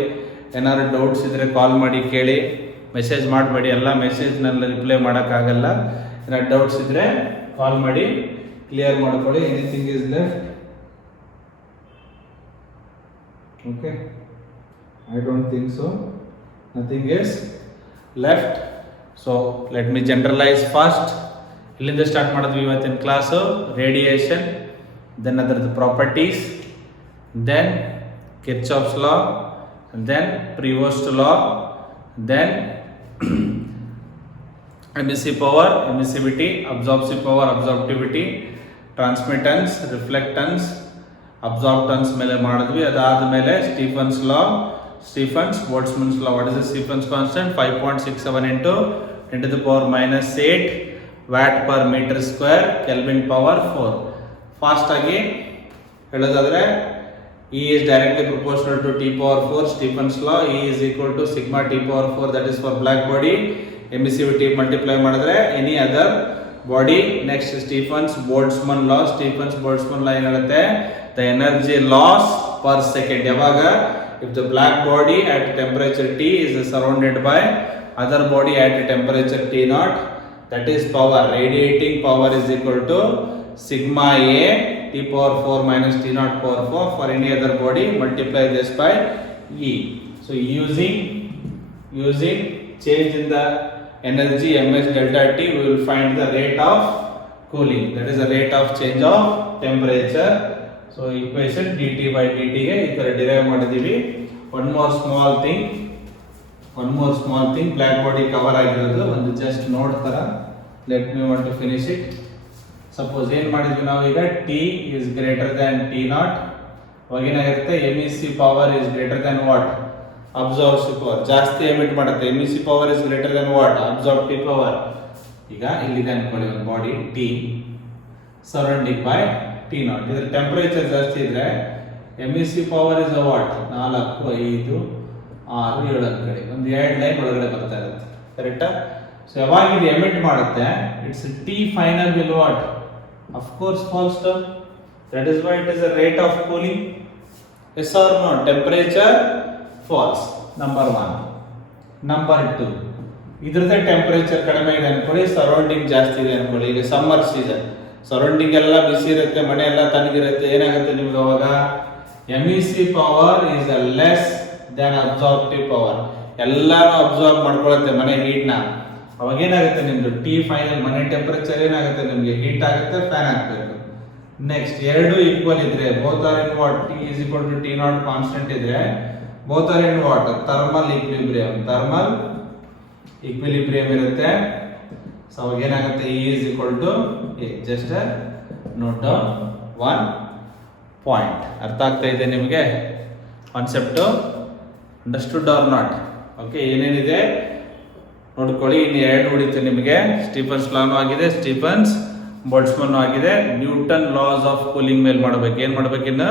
ಏನಾದ್ರು ಡೌಟ್ಸ್ ಇದ್ದರೆ ಕಾಲ್ ಮಾಡಿ ಕೇಳಿ, ಮೆಸೇಜ್ ಮಾಡಬೇಡಿ. ಎಲ್ಲ ಮೆಸೇಜ್ನಲ್ಲಿ ರಿಪ್ಲೈ ಮಾಡೋಕ್ಕಾಗಲ್ಲ. ಏನಾದ್ರು ಡೌಟ್ಸ್ ಇದ್ದರೆ ಕಾಲ್ ಮಾಡಿ ಕ್ಲಿಯರ್ ಮಾಡ್ಕೊಳ್ಳಿ. Anything is left? Okay, I don't think so. Nothing is left. So let me generalize first. ಇಲ್ಲಿಂದ ಸ್ಟಾರ್ಟ್ ಮಾಡಿದ್ವಿ ಇವತ್ತಿನ ಕ್ಲಾಸು. ರೇಡಿಯೇಷನ್, ದೆನ್ ಅದರದ್ದು ಪ್ರಾಪರ್ಟೀಸ್, ದೆನ್ ಕಿರ್ಚಾಫ್ಸ್ ಲಾ, ದೆನ್ ಪ್ರಿವೋಸ್ಟ್ ಲಾ, ದೆನ್ ಎಮಿಸಿವ್ ಪವರ್, ಎಮಿಸಿವಿಟಿ, ಅಬ್ಸಾರ್ಪ್ಸಿವ್ ಪವರ್, ಅಬ್ಸಾರ್ಪ್ಟಿವಿಟಿ, ಟ್ರಾನ್ಸ್ಮಿಟೆನ್ಸ್, ರಿಫ್ಲೆಕ್ಟೆನ್ಸ್, ಅಬ್ಸಾರ್ಪ್ಟೆನ್ಸ್ ಮೇಲೆ ಮಾಡಿದ್ವಿ. ಅದಾದಮೇಲೆ Stephen's law, Stefan's Boltzmann's law. What is the Stefan's constant? 5.67 into 10 to the power minus 8 watt per meter square, Kelvin power 4. Fast again, ಹೇಳೋದಾದ್ರೆ E is directly proportional to T power 4. Stefan's law, E is equal to sigma T power 4, that is for black body. Emissivity multiply ಮಾಡಿದ್ರೆ any other body. Next Stefan's Boltzmann law. Stefan's Boltzmann law ಏನು ಹೇಳುತ್ತೆ? The energy loss per second. ಯಾವಾಗ? If the black body at temperature T is surrounded by other body at temperature T naught, that is power. Radiating power is equal to sigma A T power 4 minus T naught power 4 for any other body. Multiply this by E. So using change in the energy ms delta T, we will find the rate of cooling. That is the rate of change of temperature. So equation dt by dt ಗೆ ಈ ತರ derive ಮಾಡಿದೀವಿ. one more small thing, black body cover ಆಗಿರೋದು ಒಂದು just note ತರ. Let me want to finish it. Suppose ಏನು ಮಾಡಿದ್ವಿ ನಾವು ಈಗ, T is greater than T naught, ಅವಾಗ ಏನಾಗಿರುತ್ತೆ? Emissive power is greater than what? Absorptive power. ಜಾಸ್ತಿ ಎಮಿಟ್ ಮಾಡುತ್ತೆ. Emissive power is greater than what? Absorptive power. ಈಗ ಇಲ್ಲಿದೆ ಅನ್ಕೊಳ್ಳಿ ಒಂದು body T surrounding by T naught. ಇದರ ಟೆಂಪರೇಚರ್ ಜಾಸ್ತಿ ಇದ್ರೆ ಎಮಿಸಿವ್ ಪವರ್ ಇಸ್ ವಾಟ್? 4, 5, 6, 7 ಕಡೆ ಒಂದು 2 ಲೈನ್ ಒಳಗಡೆ ಬರ್ತಾ ಇರುತ್ತೆ. ಕರೆಕ್ಟಾ? ಸೊ ಯಾವಾಗ ಇದು ಎಮಿಟ್ ಮಾಡುತ್ತೆ, it's T final will what? Of course falls down. That is why it is a rate of cooling. Yes or no? Temperature falls. Number 1. Number 2, ಇದ್ರದ್ದೇ ಟೆಂಪರೇಚರ್ ಕಡಿಮೆ ಇದೆ ಅನ್ಕೊಳ್ಳಿ, ಸರೌಂಡಿಂಗ್ ಜಾಸ್ತಿ ಇದೆ ಅನ್ಕೊಳ್ಳಿ. ಈಗ ಸಮ್ಮರ್ ಸೀಸನ್, ಸರೌಂಡಿಂಗ್ ಎಲ್ಲ ಬಿಸಿ ಇರುತ್ತೆ, ಮನೆ ಎಲ್ಲ ತಣ್ಣಗಿರುತ್ತೆ. ಏನಾಗುತ್ತೆ ನಿಮ್ಗೆ ಅವಾಗ? Emissive power is less than absorptive power. ಎಲ್ಲಾನು ಅಬ್ಸಾರ್ಬ್ ಮಾಡ್ಕೊಳ್ಳುತ್ತೆ ಮನೆ ಹೀಟ್ನ. ಅವಾಗ ಏನಾಗುತ್ತೆ ನಿಮ್ದು T ಫೈನಲ್ ಮನೆ ಟೆಂಪರೇಚರ್ ಏನಾಗುತ್ತೆ ನಿಮ್ಗೆ? ಹೀಟ್ ಆಗುತ್ತೆ, ಫ್ಯಾನ್ ಹಾಕ್ಬೇಕು. ನೆಕ್ಸ್ಟ್ ಎರಡು ಈಕ್ವಲ್ ಇದ್ರೆ, both are in what? T is equal to T naught constant ಇದ್ರೆ, both are in what? Thermal equilibrium. Thermal equilibrium ಇರುತ್ತೆ. ಸೊ ಅವಾಗ ಏನಾಗುತ್ತೆ? E is equal to A. Just note down 1 point. ಅರ್ಥ ಆಗ್ತಾ ಇದೆ ನಿಮಗೆ concept? Understood or not? Okay, ಏನೇನಿದೆ ನೋಡ್ಕೊಳ್ಳಿ. ಇನ್ನು 2 ಉಳಿತು ನಿಮಗೆ. ಸ್ಟೀಫನ್ಸ್ ಲಾನು ಆಗಿದೆ, ಸ್ಟೀಫನ್ಸ್ ಬೋಲ್ಟ್ಸ್ಮನ್ ಆಗಿದೆ. ನ್ಯೂಟನ್ ಲಾಸ್ ಆಫ್ ಕೂಲಿಂಗ್ ಮೇಲೆ ಮಾಡಬೇಕು. ಏನು ಮಾಡ್ಬೇಕಿನ್ನು?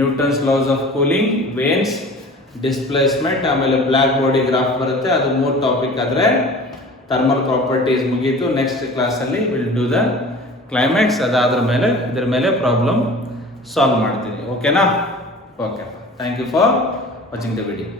Newton's laws of cooling, Wien's displacement, ಆಮೇಲೆ ಬ್ಲ್ಯಾಕ್ ಬಾಡಿ ಗ್ರಾಫ್ ಬರುತ್ತೆ. ಅದು 3 ಟಾಪಿಕ್ ಆದರೆ ಥರ್ಮಲ್ ಪ್ರಾಪರ್ಟೀಸ್ ಮುಗೀತು. ನೆಕ್ಸ್ಟ್ ಕ್ಲಾಸಲ್ಲಿ ವಿಲ್ ಡೂ ದ ಕ್ಲೈಮ್ಯಾಕ್ಸ್. ಅದಾದ್ರ ಮೇಲೆ ಇದ್ರ ಮೇಲೆ ಪ್ರಾಬ್ಲಮ್ ಸಾಲ್ವ್ ಮಾಡ್ತೀನಿ. ಓಕೆನಾ? Okay, thank you for watching the video.